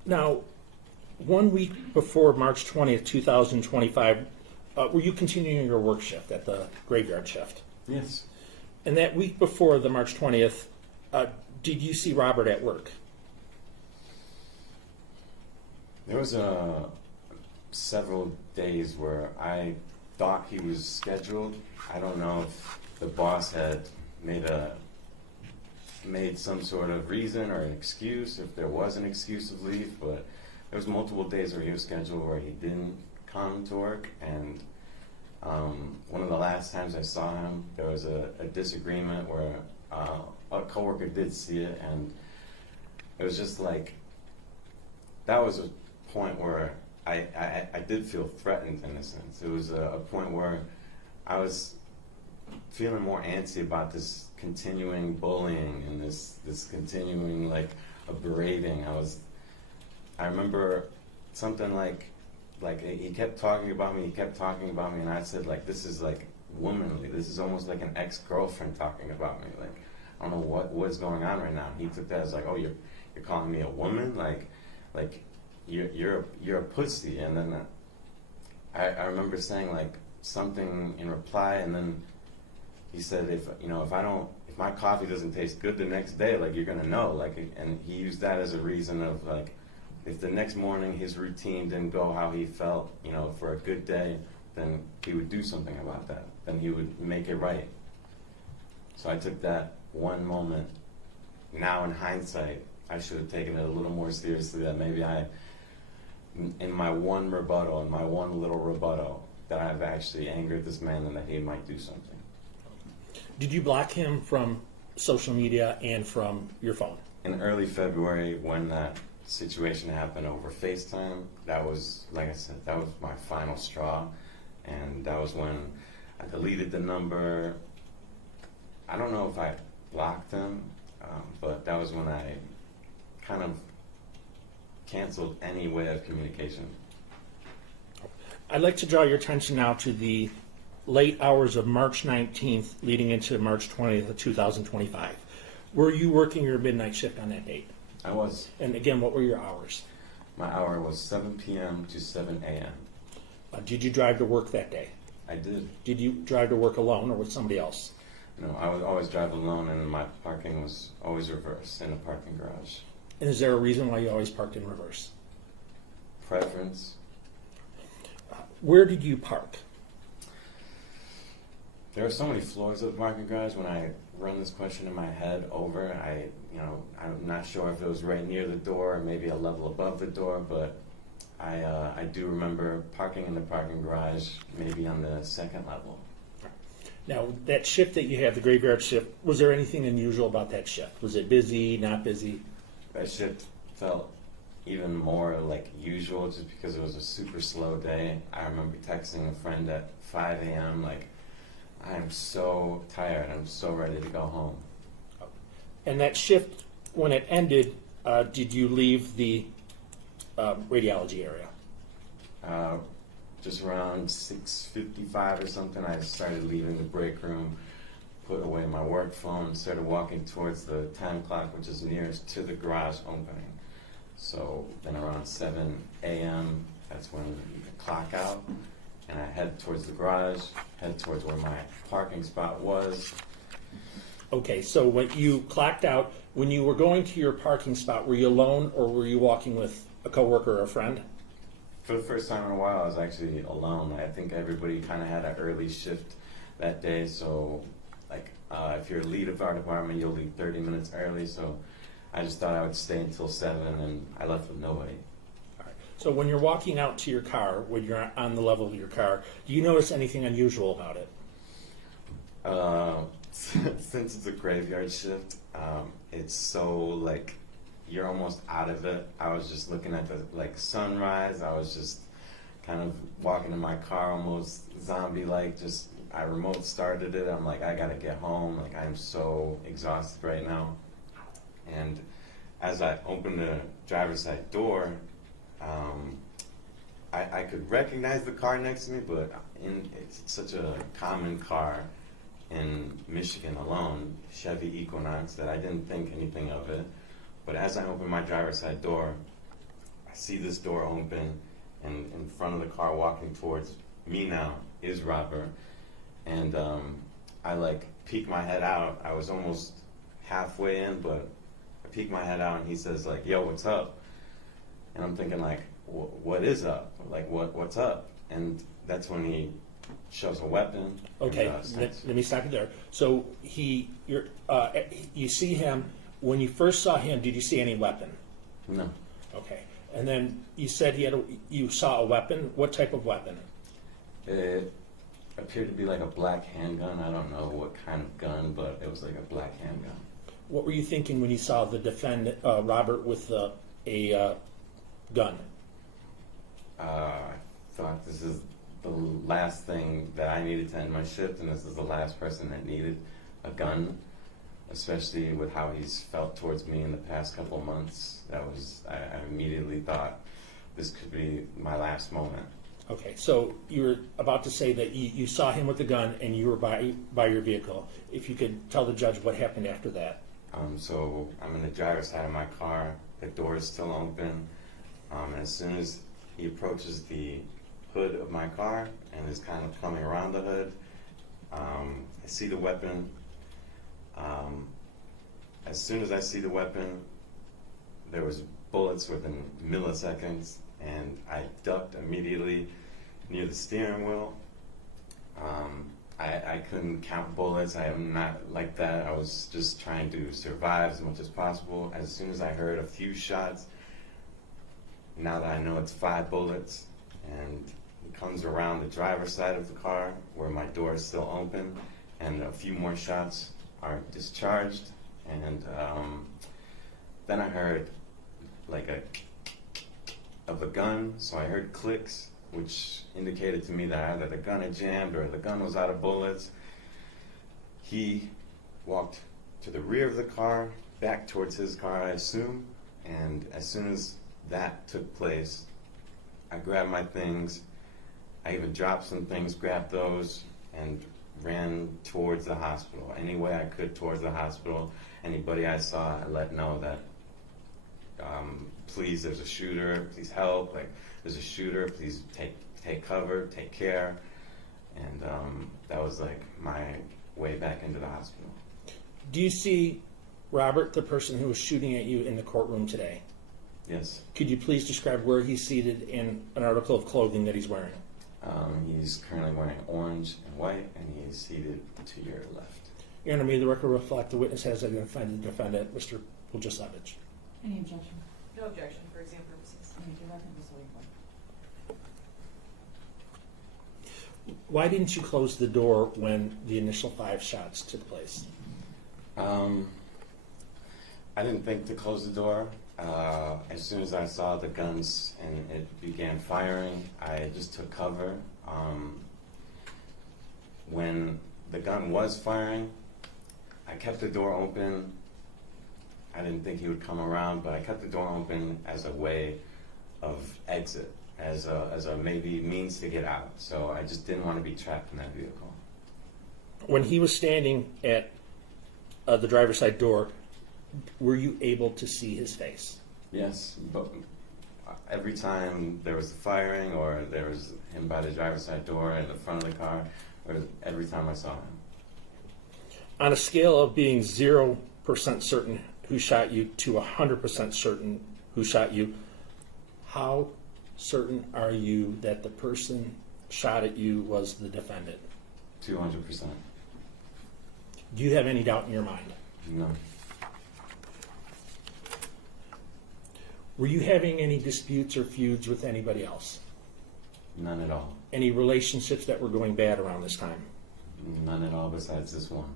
Now, 1 week before March 20th, 2025, were you continuing your work shift at the graveyard shift? Yes. And that week before the March 20th, did you see Robert at work? There was several days where I thought he was scheduled. I don't know if the boss had made some sort of reason or an excuse, if there was an excuse of leave, but there was multiple days where he was scheduled where he didn't come to work, and one of the last times I saw him, there was a disagreement where a coworker did see it, and it was just like, that was a point where I did feel threatened in a sense. It was a point where I was feeling more antsy about this continuing bullying and this continuing like a berating. I remember something like he kept talking about me, and I said, like, this is like womanly. This is almost like an ex-girlfriend talking about me. Like, I don't know what's going on right now. And he took that as like, oh, you're calling me a woman? Like you're a pussy. And then I remember saying like something in reply, and then he said, if my coffee doesn't taste good the next day, like, you're gonna know. Like, and he used that as a reason of like, if the next morning his routine didn't go how he felt, for a good day, then he would do something about that. Then he would make it right. So I took that one moment. Now in hindsight, I should have taken it a little more seriously, that maybe in my one little rebuttal, that I've actually angered this man and that he might do something. Did you block him from social media and from your phone? In early February, when that situation happened over FaceTime, that was, like I said, that was my final straw. And that was when I deleted the number. I don't know if I blocked him, but that was when I kind of canceled any way of communication. I'd like to draw your attention now to the late hours of March 19th leading into March 20th of 2025. Were you working your midnight shift on that date? I was. And again, what were your hours? My hour was 7 p.m. to 7 a.m. Did you drive to work that day? I did. Did you drive to work alone or with somebody else? No, I would always drive alone, and my parking was always reversed in a parking garage. And is there a reason why you always parked in reverse? Preference. Where did you park? There are so many floors of the parking garage. When I run this question in my head over, I'm not sure if it was right near the door or maybe a level above the door, but I do remember parking in the parking garage, maybe on the second level. Now, that shift that you had, the graveyard shift, was there anything unusual about that shift? Was it busy, not busy? That shift felt even more like usual just because it was a super slow day. I remember texting a friend at 5 a.m. like, I am so tired, I'm so ready to go home. And that shift, when it ended, did you leave the radiology area? Just around 6:55 or something, I started leaving the break room, put away my work phone, started walking towards the time clock, which is nearest to the garage opening. So then around 7 a.m., that's when you clock out, and I head towards the garage, head towards where my parking spot was. Okay, so when you clocked out, when you were going to your parking spot, were you alone or were you walking with a coworker or a friend? For the first time in a while, I was actually alone. I think everybody kind of had an early shift that day, so if you're lead of our department, you'll leave 30 minutes early, so I just thought I would stay until 7, and I left with nobody. All right. So when you're walking out to your car, when you're on the level of your car, do you notice anything unusual about it? Since it's a graveyard shift, it's so you're almost out of it. I was just looking at the sunrise. I was just kind of walking in my car, almost zombie-like. I remote started it. I'm like, I gotta get home. I'm so exhausted right now. And as I opened the driver's side door, I could recognize the car next to me, but it's such a common car in Michigan alone, Chevy Equinox, that I didn't think anything of it. But as I open my driver's side door, I see this door open, and in front of the car walking towards me now is Robert. And I peek my head out. I was almost halfway in, but I peek my head out, and he says yo, what's up? And I'm thinking what is up? What's up? And that's when he shows a weapon. Okay, and, let me stop you there. So you see him. When you first saw him, did you see any weapon? No. Okay. And then you said you saw a weapon. What type of weapon? It appeared to be like a black handgun. I don't know what kind of gun, but it was like a black handgun. What were you thinking when you saw the defendant, Robert, with a gun? I thought this is the last thing that I needed to end my shift, and this is the last person that needed a gun, especially with how he's felt towards me in the past couple of months. I immediately thought this could be my last moment. Okay, so you were about to say that you saw him with the gun and you were by your vehicle. If you could tell the judge what happened after that. So I'm in the driver's side of my car. The door is still open. As soon as he approaches the hood of my car and is kind of coming around the hood, I see the weapon. As soon as I see the weapon, there was bullets within milliseconds, and I ducked immediately near the steering wheel. I couldn't count bullets. I am not like that. I was just trying to survive as much as possible. As soon as I heard a few shots, now that I know it's 5 bullets, and he comes around the driver's side of the car where my door is still open, and a few more shots are discharged, and then I heard like of a gun, so I heard clicks, which indicated to me that either the gun had jammed or the gun was out of bullets. He walked to the rear of the car, back towards his car, I assume, and as soon as that took place, I grabbed my things. I even dropped some things, grabbed those, and ran towards the hospital. Any way I could towards the hospital. Anybody I saw, I let know that, please, there's a shooter, please help. Like, there's a shooter, please take cover, take care. And that was like my way back into the hospital. Do you see Robert, the person who was shooting at you, in the courtroom today? Yes. Could you please describe where he's seated and an article of clothing that he's wearing? He's currently wearing orange and white, and he's seated to your left. Your Honor, may the record reflect the witness has identified the defendant, Mr. Puljasevich. Any objection? No objection for exam purposes. Thank you. Record was waived. Why didn't you close the door when the initial 5 shots took place? I didn't think to close the door. As soon as I saw the guns and it began firing, I just took cover. When the gun was firing, I kept the door open. I didn't think he would come around, but I kept the door open as a way of exit, as a maybe means to get out. So I just didn't want to be trapped in that vehicle. When he was standing at the driver's side door, were you able to see his face? Yes, but every time there was firing or there was him by the driver's side door in the front of the car, or every time I saw him. On a scale of being 0% certain who shot you to 100% certain who shot you, how certain are you that the person shot at you was the defendant? 200%. Do you have any doubt in your mind? No. Were you having any disputes or feuds with anybody else? None at all. Any relationships that were going bad around this time? None at all besides this one.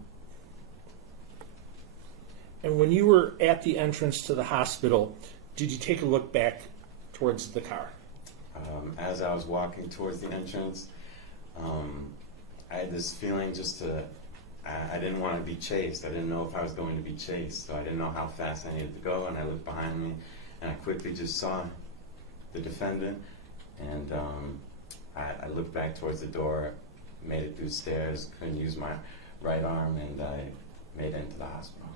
And when you were at the entrance to the hospital, did you take a look back towards the car? As I was walking towards the entrance, I had this feeling I didn't want to be chased. I didn't know if I was going to be chased, so I didn't know how fast I needed to go, and I looked behind me, and I quickly just saw the defendant, and I looked back towards the door, made it through stairs, couldn't use my right arm, and I made it into the hospital.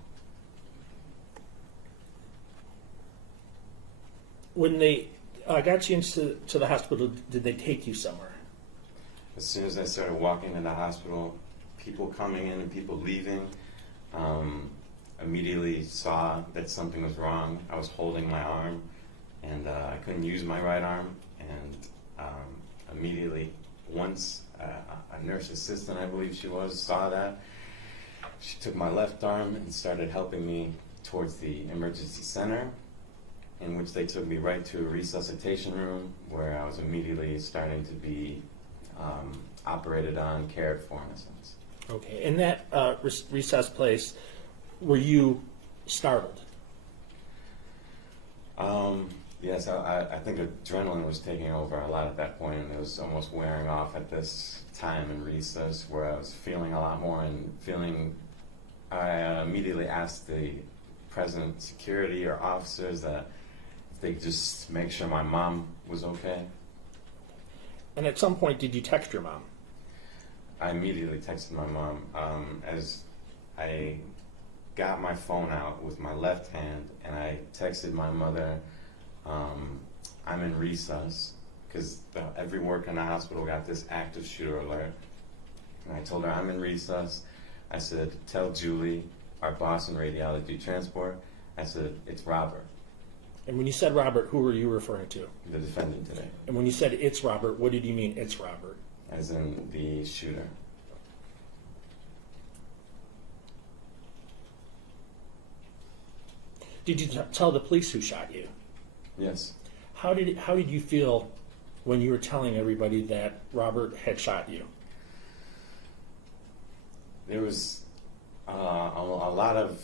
When they got you into the hospital, did they take you somewhere? As soon as I started walking in the hospital, people coming in and people leaving, immediately saw that something was wrong. I was holding my arm, and I couldn't use my right arm, and immediately, once a nurse assistant, I believe she was, saw that, she took my left arm and started helping me towards the emergency center. in which they took me right to a resuscitation room where I was immediately starting to be operated on, cared for in a sense. Okay. In that recess place, were you startled? Yes, I think adrenaline was taking over a lot at that point, and it was almost wearing off at this time in recess where I was feeling a lot more and feeling. I immediately asked the present security or officers that if they could just make sure my mom was okay. And at some point, did you text your mom? I immediately texted my mom. As I got my phone out with my left hand, and I texted my mother, I'm in recess, because every worker in the hospital got this active shooter alert. And I told her, I'm in recess. I said, tell Julie, our boss in radiology transport. I said, it's Robert. And when you said Robert, who were you referring to? The defendant today. And when you said it's Robert, what did you mean it's Robert? As in the shooter. Did you tell the police who shot you? Yes. How did you feel when you were telling everybody that Robert had shot you? There was a lot of.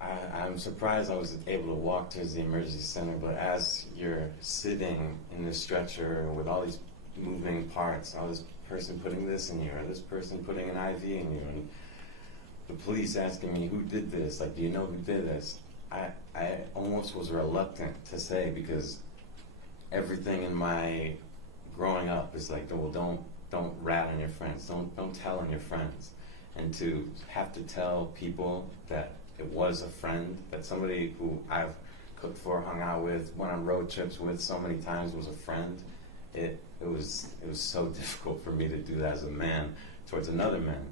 I'm surprised I was able to walk towards the emergency center, but as you're sitting in the stretcher with all these moving parts, all this person putting this in you, or this person putting an IV in you, and the police asking me, who did this? Like, do you know who did this? I almost was reluctant to say, because everything in my growing up is like, well, don't rat on your friends, don't tell on your friends, and to have to tell people that it was a friend, that somebody who I've cooked for, hung out with, went on road trips with so many times was a friend. It was so difficult for me to do that as a man towards another man,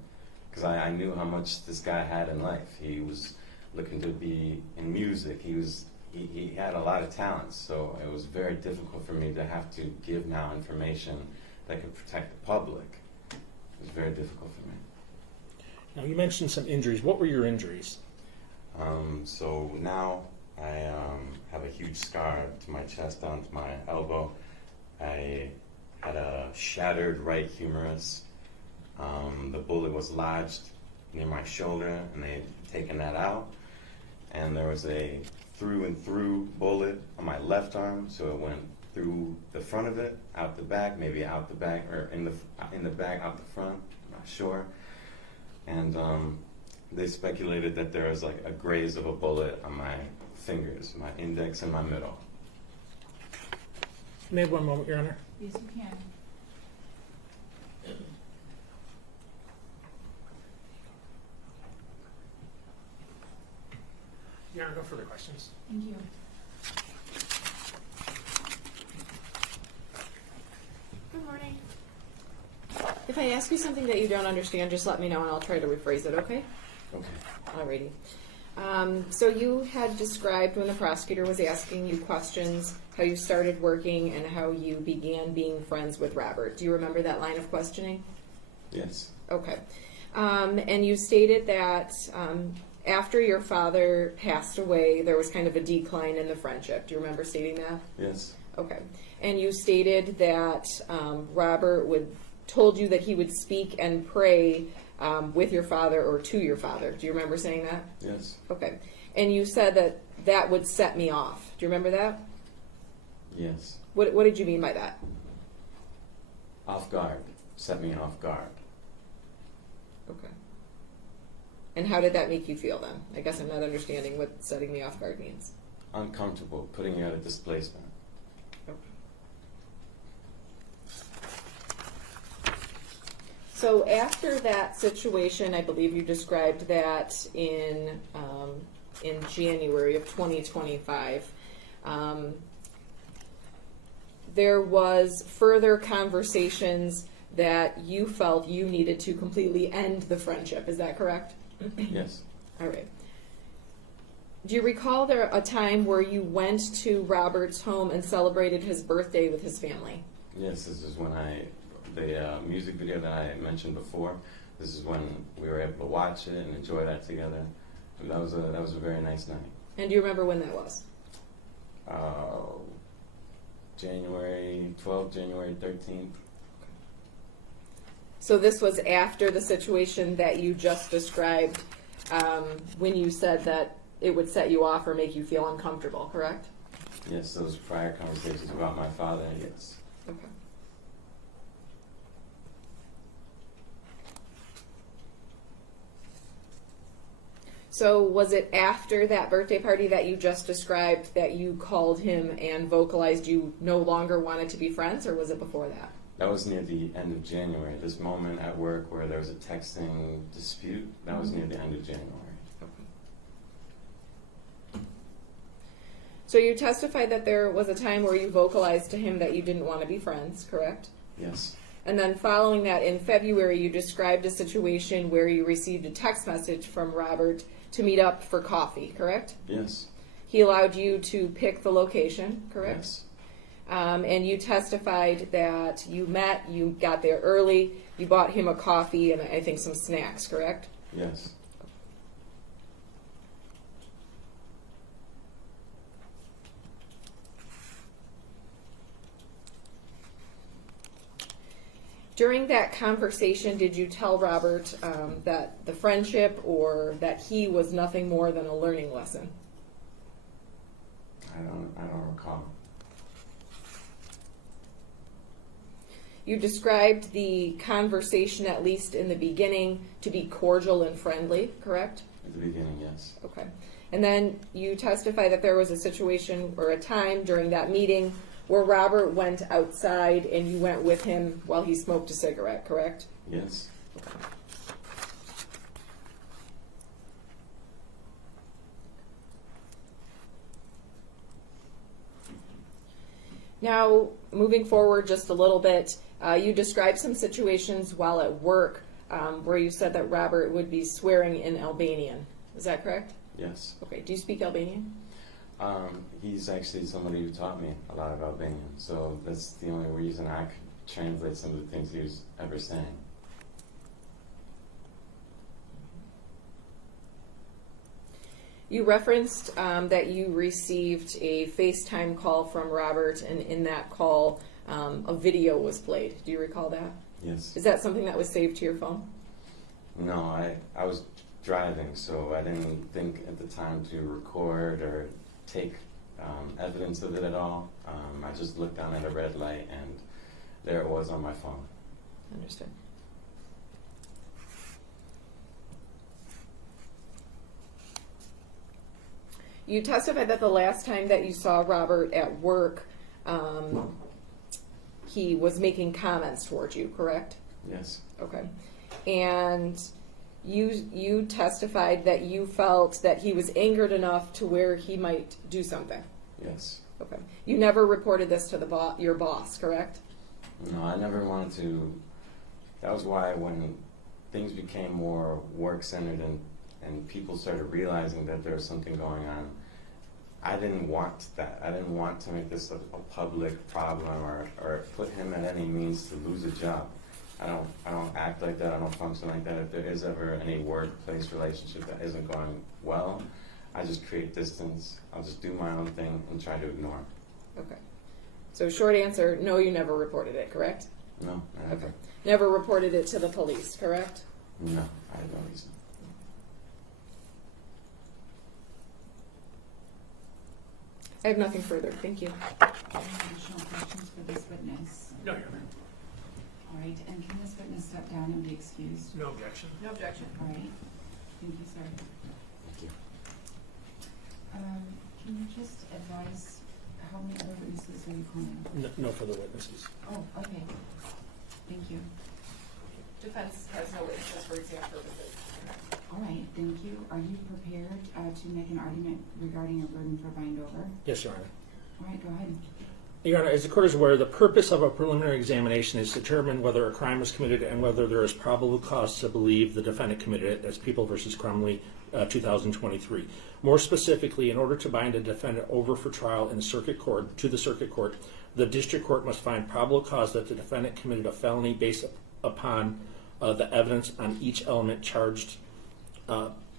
because I knew how much this guy had in life. He was looking to be in music. He had a lot of talents, so it was very difficult for me to have to give now information that could protect the public. It was very difficult for me. Now, you mentioned some injuries. What were your injuries? So now I have a huge scar to my chest down to my elbow. I had a shattered right humerus. The bullet was lodged near my shoulder, and they'd taken that out. And there was a through and through bullet on my left arm, so it went through the front of it, out the back, maybe out the back, or in the back, out the front. I'm not sure. And they speculated that there was like a graze of a bullet on my fingers, my index and my middle. May I have one moment, Your Honor? Yes, you can. Your Honor, no further questions. Thank you. Good morning. If I ask you something that you don't understand, just let me know and I'll try to rephrase it, okay? Okay. Alrighty. So you had described when the prosecutor was asking you questions, how you started working and how you began being friends with Robert. Do you remember that line of questioning? Yes. Okay. And you stated that after your father passed away, there was kind of a decline in the friendship. Do you remember stating that? Yes. Okay. And you stated that Robert told you that he would speak and pray with your father or to your father. Do you remember saying that? Yes. Okay. And you said that would set me off. Do you remember that? Yes. What did you mean by that? Off guard. Set me off guard. Okay. And how did that make you feel then? I guess I'm not understanding what setting me off guard means. Uncomfortable, putting you at a displacement. Okay. So after that situation, I believe you described that in January of 2025, there was further conversations that you felt you needed to completely end the friendship. Is that correct? Yes. All right. Do you recall there a time where you went to Robert's home and celebrated his birthday with his family? Yes, this is when the music video that I mentioned before, this is when we were able to watch it and enjoy that together. And that was a very nice night. And do you remember when that was? January 12th, January 13th. So this was after the situation that you just described, when you said that it would set you off or make you feel uncomfortable, correct? Yes, those prior conversations about my father, yes. Okay. So was it after that birthday party that you just described that you called him and vocalized you no longer wanted to be friends, or was it before that? That was near the end of January. This moment at work where there was a texting dispute, that was near the end of January. So you testified that there was a time where you vocalized to him that you didn't want to be friends, correct? Yes. And then following that, in February, you described a situation where you received a text message from Robert to meet up for coffee, correct? Yes. He allowed you to pick the location, correct? Yes. And you testified that you met, you got there early, you bought him a coffee and I think some snacks, correct? Yes. During that conversation, did you tell Robert that the friendship or that he was nothing more than a learning lesson? I don't recall. You described the conversation, at least in the beginning, to be cordial and friendly, correct? At the beginning, yes. Okay. And then you testified that there was a situation or a time during that meeting where Robert went outside and you went with him while he smoked a cigarette, correct? Yes. Now, moving forward just a little bit, you described some situations while at work where you said that Robert would be swearing in Albanian. Is that correct? Yes. Okay. Do you speak Albanian? He's actually somebody who taught me a lot of Albanian, so that's the only reason I could translate some of the things he was ever saying. You referenced that you received a FaceTime call from Robert, and in that call, a video was played. Do you recall that? Yes. Is that something that was saved to your phone? No, I was driving, so I didn't think at the time to record or take evidence of it at all. I just looked down at a red light, and there it was on my phone. Understood. You testified that the last time that you saw Robert at work, he was making comments towards you, correct? Yes. Okay. And you testified that you felt that he was angered enough to where he might do something. Yes. Okay. You never reported this to your boss, correct? No, I never wanted to. That was why when things became more work-centered and people started realizing that there was something going on, I didn't want that. I didn't want to make this a public problem or put him at any means to lose a job. I don't act like that. I don't function like that. If there is ever any workplace relationship that isn't going well, I just create distance. I'll just do my own thing and try to ignore it. Okay. So short answer, no, you never reported it, correct? No, never. Okay. Never reported it to the police, correct? No, I had no reason. I have nothing further. Thank you. Any additional questions for this witness? No, Your Honor. All right, and can this witness step down and be excused? No objection. No objection. All right, thank you, sir. Thank you. Can you just advise how many other witnesses are you calling? No further witnesses. Oh, okay. Thank you. Defense has no witnesses for exam purposes. All right, thank you. Are you prepared to make an argument regarding a burden for bind over? Yes, Your Honor. All right, go ahead. Your Honor, as the court is aware, the purpose of a preliminary examination is to determine whether a crime was committed and whether there is probable cause to believe the defendant committed it. That's People v. Crumley, 2023. More specifically, in order to bind a defendant over for trial in the circuit court, the district court must find probable cause that the defendant committed a felony based upon the evidence on each element charged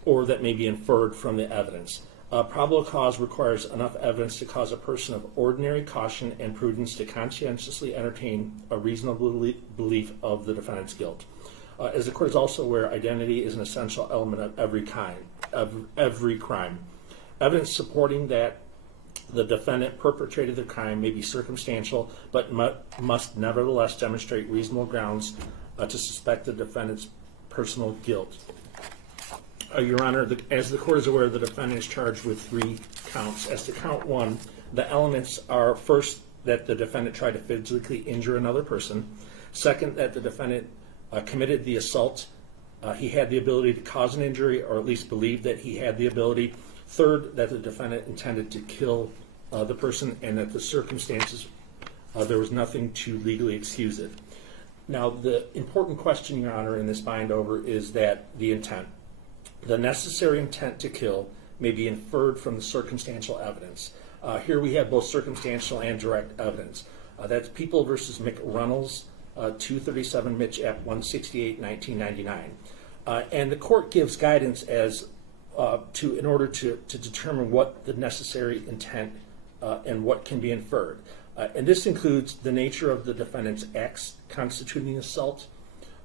or that may be inferred from the evidence. Probable cause requires enough evidence to cause a person of ordinary caution and prudence to conscientiously entertain a reasonable belief of the defendant's guilt. As the court is also aware, identity is an essential element of every crime. Evidence supporting that the defendant perpetrated the crime may be circumstantial, but must nevertheless demonstrate reasonable grounds to suspect the defendant's personal guilt. Your Honor, as the court is aware, the defendant is charged with 3 counts. As to count 1, the elements are first, that the defendant tried to physically injure another person. Second, that the defendant committed the assault. He had the ability to cause an injury, or at least believed that he had the ability. Third, that the defendant intended to kill the person, and that the circumstances, there was nothing to legally excuse it. Now, the important question, Your Honor, in this bind over is that the intent. The necessary intent to kill may be inferred from the circumstantial evidence. Here we have both circumstantial and direct evidence. That's People v. McReynolds, 237 Mitch App 168, 1999. And the court gives guidance as in order to determine what the necessary intent and what can be inferred. And this includes the nature of the defendant's acts constituting assault,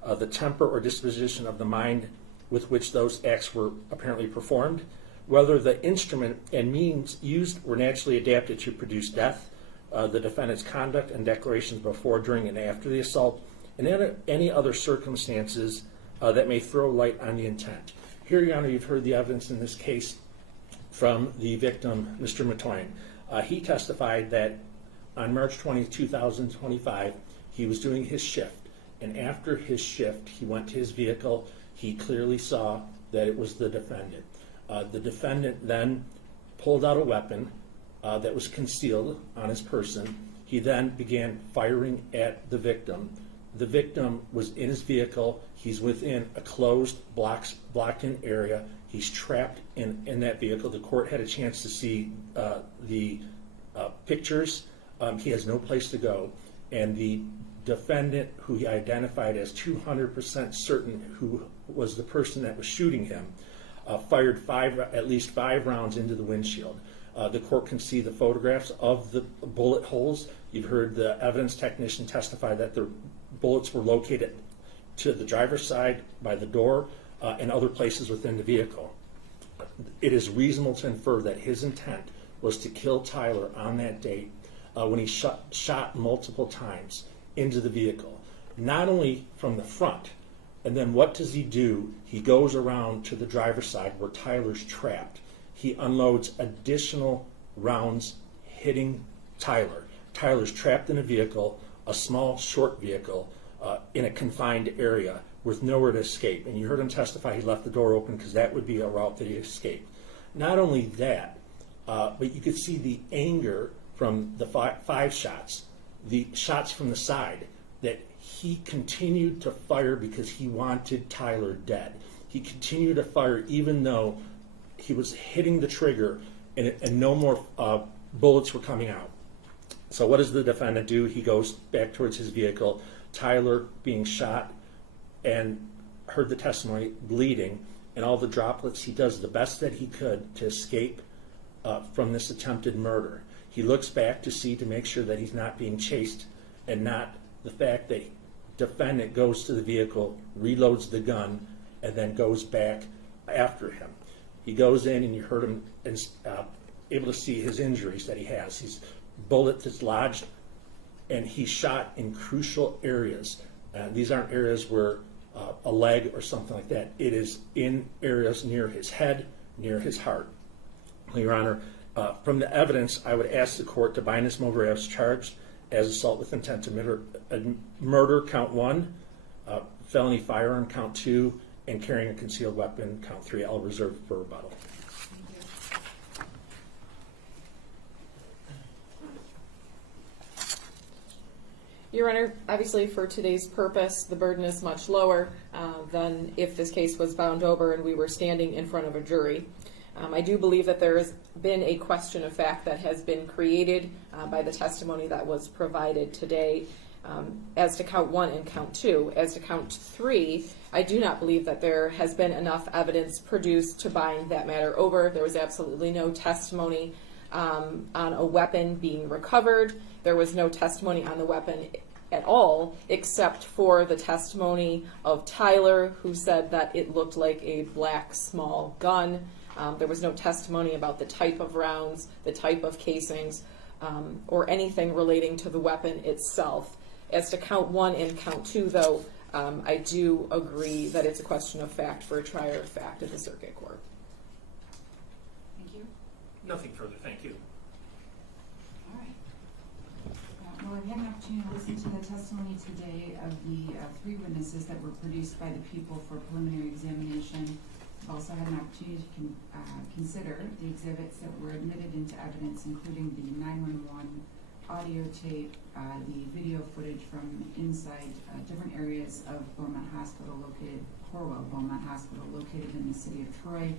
the temper or disposition of the mind with which those acts were apparently performed, whether the instrument and means used were naturally adapted to produce death, the defendant's conduct and declarations before, during, and after the assault, and any other circumstances that may throw light on the intent. Here, Your Honor, you've heard the evidence in this case from the victim, Mr. Matoyan. He testified that on March 20, 2025, he was doing his shift, and after his shift, he went to his vehicle. He clearly saw that it was the defendant. The defendant then pulled out a weapon that was concealed on his person. He then began firing at the victim. The victim was in his vehicle. He's within a closed, blocked-in area. He's trapped in that vehicle. The court had a chance to see the pictures. He has no place to go. And the defendant, who he identified as 200% certain who was the person that was shooting him, fired at least 5 rounds into the windshield. The court can see the photographs of the bullet holes. You've heard the evidence technician testify that the bullets were located to the driver's side, by the door, and other places within the vehicle. It is reasonable to infer that his intent was to kill Tyler on that date when he shot multiple times into the vehicle, not only from the front. And then what does he do? He goes around to the driver's side where Tyler's trapped. He unloads additional rounds hitting Tyler. Tyler's trapped in a vehicle, a small, short vehicle, in a confined area with nowhere to escape. And you heard him testify he left the door open because that would be a route that he escaped. Not only that, but you could see the anger from the 5 shots, the shots from the side, that he continued to fire because he wanted Tyler dead. He continued to fire even though he was hitting the trigger and no more bullets were coming out. So what does the defendant do? He goes back towards his vehicle. Tyler being shot, and heard the testimony, bleeding, and all the droplets. He does the best that he could to escape from this attempted murder. He looks back to make sure that he's not being chased, and not the fact that defendant goes to the vehicle, reloads the gun, and then goes back after him. He goes in, and you heard him able to see his injuries that he has. His bullet is lodged, and he's shot in crucial areas. These aren't areas where a leg or something like that. It is in areas near his head, near his heart. Your Honor, from the evidence, I would ask the court to bind this Mulgrew as charged as assault with intent to murder, count 1, felony firearm, count 2, and carrying a concealed weapon, count 3. I'll reserve for rebuttal. Your Honor, obviously for today's purpose, the burden is much lower than if this case was bound over and we were standing in front of a jury. I do believe that there has been a question of fact that has been created by the testimony that was provided today. As to count 1 and count 2, as to count 3, I do not believe that there has been enough evidence produced to bind that matter over. There was absolutely no testimony on a weapon being recovered. There was no testimony on the weapon at all, except for the testimony of Tyler, who said that it looked like a black small gun. There was no testimony about the type of rounds, the type of casings, or anything relating to the weapon itself. As to count 1 and count 2, though, I do agree that it's a question of fact for a trier of fact at the circuit court. Thank you. Nothing further, thank you. All right. Well, I've had an opportunity to listen to the testimony today of the 3 witnesses that were produced by the people for preliminary examination. I've also had an opportunity to consider the exhibits that were admitted into evidence, including the 911 audio tape, the video footage from inside different areas of Corewell Beaumont Hospital, located in the city of Troy,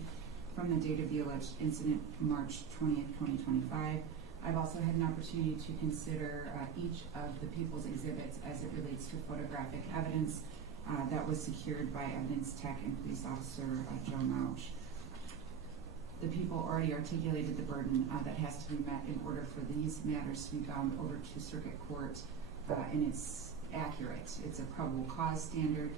from the date of the alleged incident, March 20th, 2025. I've also had an opportunity to consider each of the people's exhibits as it relates to photographic evidence that was secured by evidence tech and police officer Joe Mouch. The people already articulated the burden that has to be met in order for these matters to be bound over to circuit court, and it's accurate. It's a probable cause standard.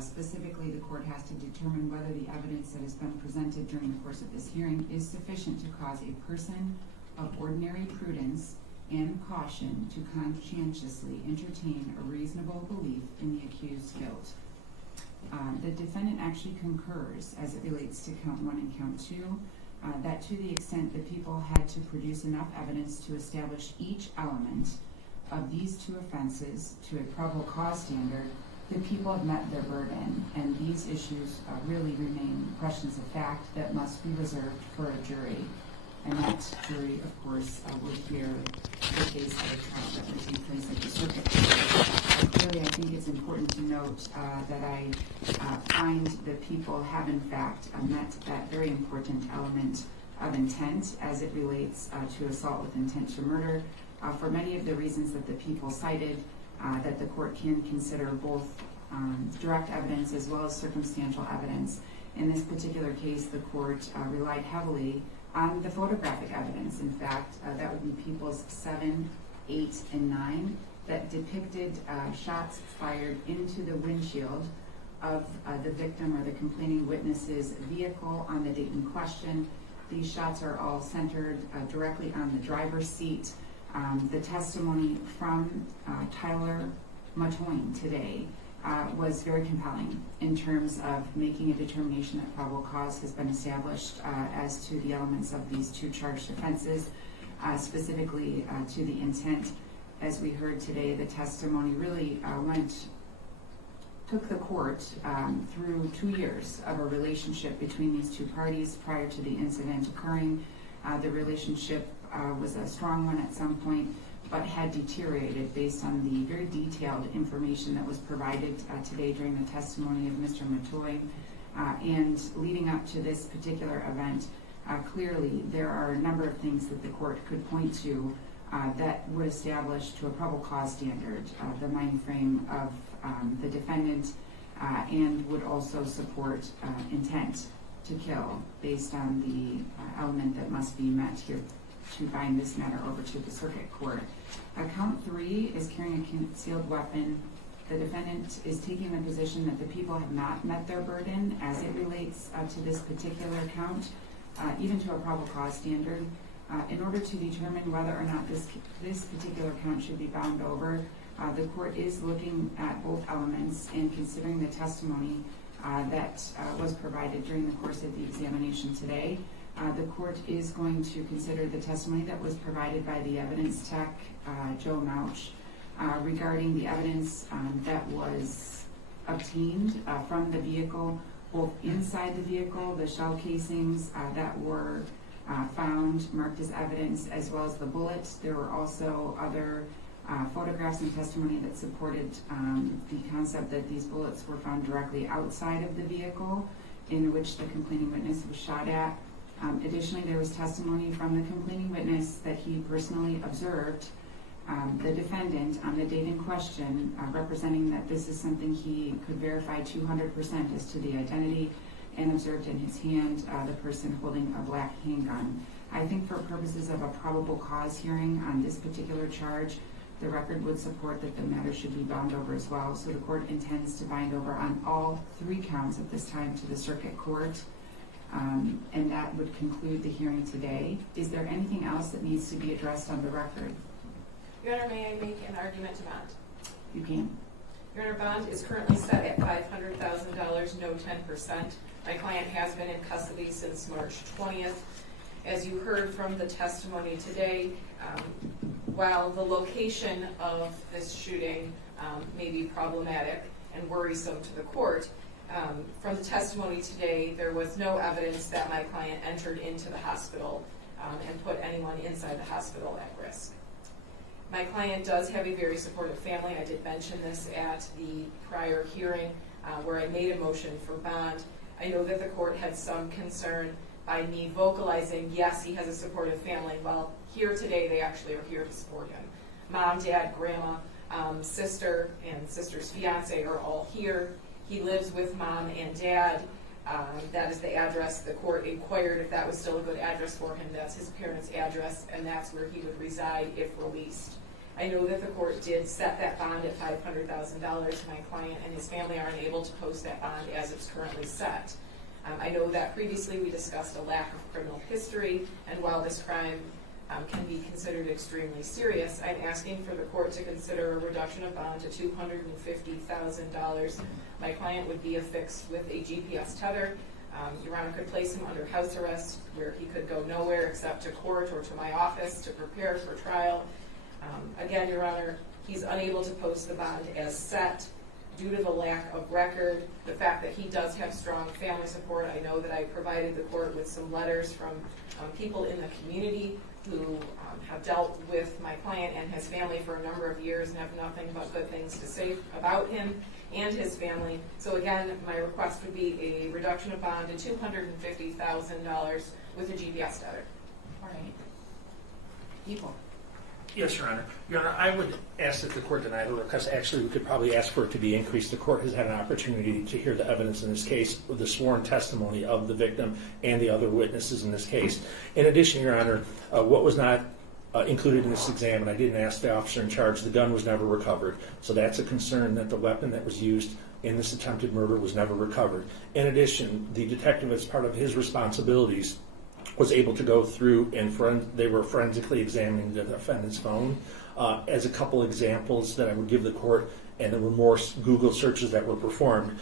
Specifically, the court has to determine whether the evidence that has been presented during the course of this hearing is sufficient to cause a person of ordinary prudence and caution to conscientiously entertain a reasonable belief in the accused's guilt. The defendant actually concurs, as it relates to count 1 and count 2, that to the extent that people had to produce enough evidence to establish each element of these 2 offenses to a probable cause standard, the people have met their burden, and these issues really remain questions of fact that must be reserved for a jury. And that jury, of course, would hear the case at a trial that would take place at the circuit court. Clearly, I think it's important to note that I find that people have, in fact, met that very important element of intent as it relates to assault with intent to murder. For many of the reasons that the people cited, that the court can consider both direct evidence as well as circumstantial evidence. In this particular case, the court relied heavily on the photographic evidence. In fact, that would be people's 7, 8, and 9 that depicted shots fired into the windshield of the victim or the complaining witness's vehicle on the date in question. These shots are all centered directly on the driver's seat. The testimony from Tyler Matoine today was very compelling in terms of making a determination that probable cause has been established as to the elements of these 2 charged offenses, specifically to the intent. As we heard today, the testimony really took the court through 2 years of a relationship between these 2 parties prior to the incident occurring. The relationship was a strong one at some point, but had deteriorated based on the very detailed information that was provided today during the testimony of Mr. Matoine. And leading up to this particular event, clearly there are a number of things that the court could point to that would establish to a probable cause standard the mind frame of the defendant and would also support intent to kill based on the element that must be met here to bind this matter over to the circuit court. Count 3 is carrying a concealed weapon. The defendant is taking the position that the people have not met their burden as it relates to this particular count, even to a probable cause standard. In order to determine whether or not this particular count should be bound over, the court is looking at both elements and considering the testimony that was provided during the course of the examination today. The court is going to consider the testimony that was provided by the evidence tech, Joe Mouch, regarding the evidence that was obtained from the vehicle, both inside the vehicle, the shell casings that were found, marked as evidence, as well as the bullets. There were also other photographs and testimony that supported the concept that these bullets were found directly outside of the vehicle in which the complaining witness was shot at. Additionally, there was testimony from the complaining witness that he personally observed The defendant, on the date in question, representing that this is something he could verify 200% as to the identity, and observed in his hand the person holding a black handgun. I think for purposes of a probable cause hearing on this particular charge, the record would support that the matter should be bound over as well. So the court intends to bind over on all 3 counts at this time to the circuit court. And that would conclude the hearing today. Is there anything else that needs to be addressed on the record? Your Honor, may I make an argument to bond? You can. Your Honor, bond is currently set at $500,000, no 10%. My client has been in custody since March 20th. As you heard from the testimony today, while the location of this shooting may be problematic and worrisome to the court, from the testimony today, there was no evidence that my client entered into the hospital and put anyone inside the hospital at risk. My client does have a very supportive family. I did mention this at the prior hearing where I made a motion for bond. I know that the court had some concern by me vocalizing, yes, he has a supportive family. Well, here today, they actually are here to support him. Mom, dad, grandma, sister, and sister's fiance are all here. He lives with mom and dad. That is the address. The court inquired if that was still a good address for him. That's his parents' address, and that's where he would reside if released. I know that the court did set that bond at $500,000. My client and his family are unable to post that bond as it's currently set. I know that previously we discussed a lack of criminal history, and while this crime can be considered extremely serious, I'm asking for the court to consider a reduction of bond to $250,000. My client would be affixed with a GPS tether. Your Honor could place him under house arrest where he could go nowhere except to court or to my office to prepare for trial. Again, Your Honor, he's unable to post the bond as set due to the lack of record, the fact that he does have strong family support. I know that I provided the court with some letters from people in the community who have dealt with my client and his family for a number of years and have nothing but good things to say about him and his family. So again, my request would be a reduction of bond to $250,000 with a GPS tether. All right. People. Yes, Your Honor. Your Honor, I would ask that the court deny the request. Actually, we could probably ask for it to be increased. The court has had an opportunity to hear the evidence in this case with the sworn testimony of the victim and the other witnesses in this case. In addition, Your Honor, what was not included in this exam, and I didn't ask the officer in charge, the gun was never recovered. So that's a concern that the weapon that was used in this attempted murder was never recovered. In addition, the detective, as part of his responsibilities, was able to go through and they were forensically examining the defendant's phone. As a couple examples that I would give the court, and there were more Google searches that were performed.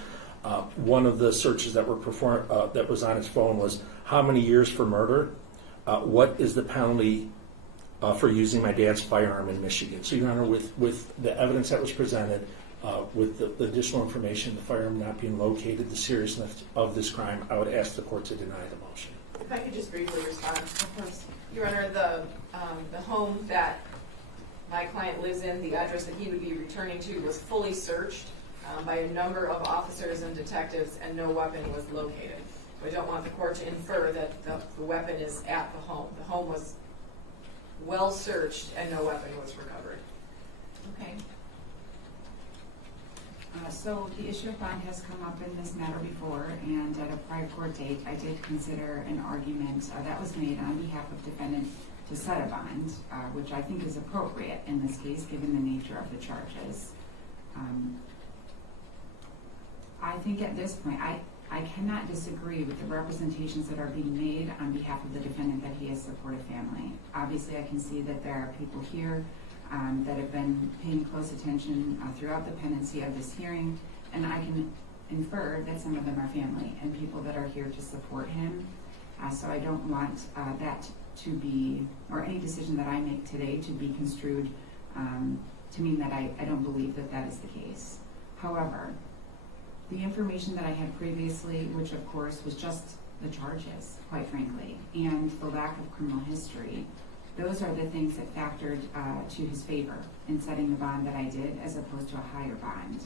One of the searches that were performed that was on his phone was, how many years for murder? What is the penalty for using my dad's firearm in Michigan? So, Your Honor, with the evidence that was presented, with the additional information, the firearm not being located, the seriousness of this crime, I would ask the court to deny the motion. If I could just briefly respond. Of course. Your Honor, the home that my client lives in, the address that he would be returning to, was fully searched by a number of officers and detectives, and no weapon was located. So I don't want the court to infer that the weapon is at the home. The home was well searched and no weapon was recovered. Okay. So the issue of bond has come up in this matter before, and at a prior court date, I did consider an argument that was made on behalf of defendant to set a bond, which I think is appropriate in this case, given the nature of the charges. I think at this point, I cannot disagree with the representations that are being made on behalf of the defendant that he has supportive family. Obviously, I can see that there are people here that have been paying close attention throughout the pendency of this hearing, and I can infer that some of them are family and people that are here to support him. So I don't want that to be, or any decision that I make today to be construed to mean that I don't believe that that is the case. However, the information that I had previously, which of course was just the charges, quite frankly, and the lack of criminal history, those are the things that factored to his favor in setting the bond that I did, as opposed to a higher bond.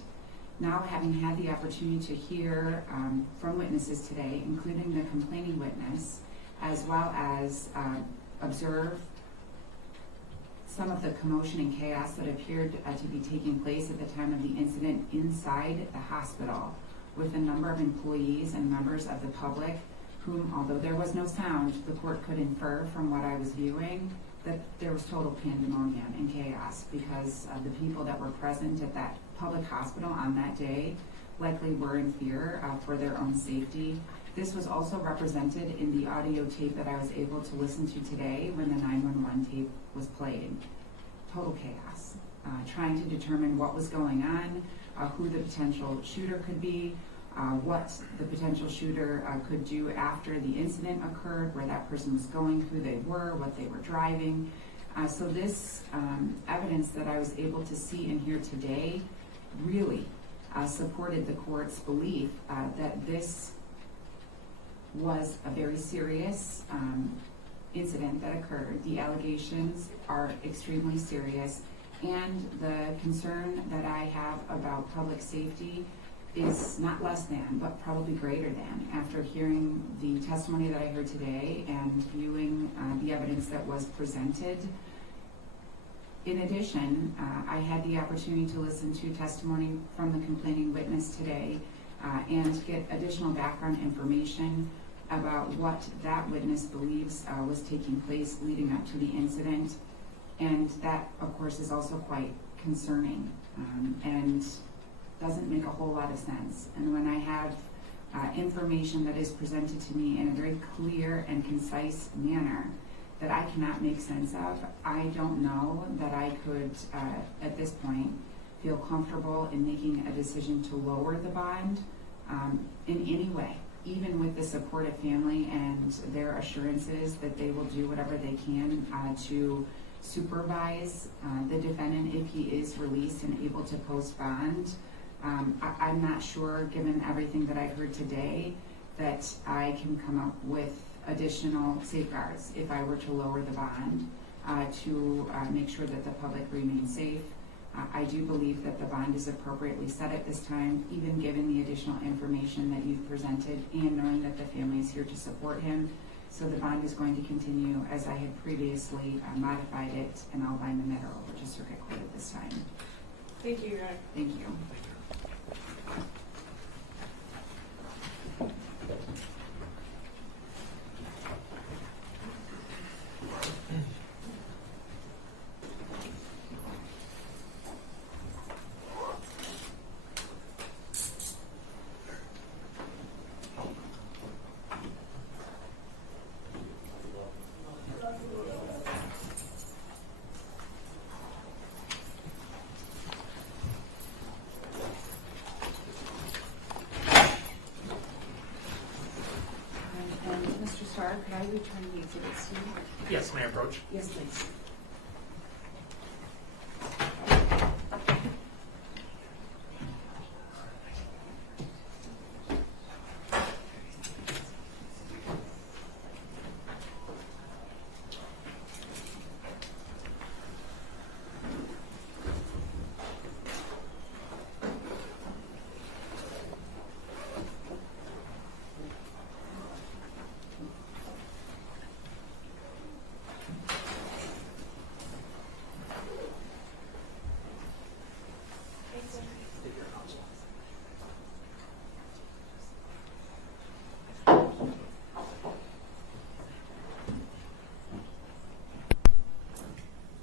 Now, having had the opportunity to hear from witnesses today, including the complaining witness, as well as observe some of the commotion and chaos that appeared to be taking place at the time of the incident inside the hospital, with a number of employees and members of the public whom, although there was no sound, the court could infer from what I was viewing that there was total pandemonium and chaos, because the people that were present at that public hospital on that day likely were in fear for their own safety. This was also represented in the audio tape that I was able to listen to today when the 911 tape was played. Total chaos. Trying to determine what was going on, who the potential shooter could be, what the potential shooter could do after the incident occurred, where that person was going, who they were, what they were driving. So this evidence that I was able to see and hear today really supported the court's belief that this was a very serious incident that occurred. The allegations are extremely serious, and the concern that I have about public safety is not less than, but probably greater than, after hearing the testimony that I heard today and viewing the evidence that was presented. In addition, I had the opportunity to listen to testimony from the complaining witness today and get additional background information about what that witness believes was taking place leading up to the incident. And that, of course, is also quite concerning and doesn't make a whole lot of sense. And when I have information that is presented to me in a very clear and concise manner that I cannot make sense of, I don't know that I could, at this point, feel comfortable in making a decision to lower the bond in any way, even with the supportive family and their assurances that they will do whatever they can to supervise the defendant if he is released and able to post bond. I'm not sure, given everything that I've heard today, that I can come up with additional safeguards if I were to lower the bond to make sure that the public remains safe. I do believe that the bond is appropriately set at this time, even given the additional information that you've presented and knowing that the family is here to support him. So the bond is going to continue as I had previously modified it, and I'll bind the matter over to circuit court at this time. Thank you, Your Honor. Thank you. Could I return the exhibits to you? Yes, may I approach? Yes, please.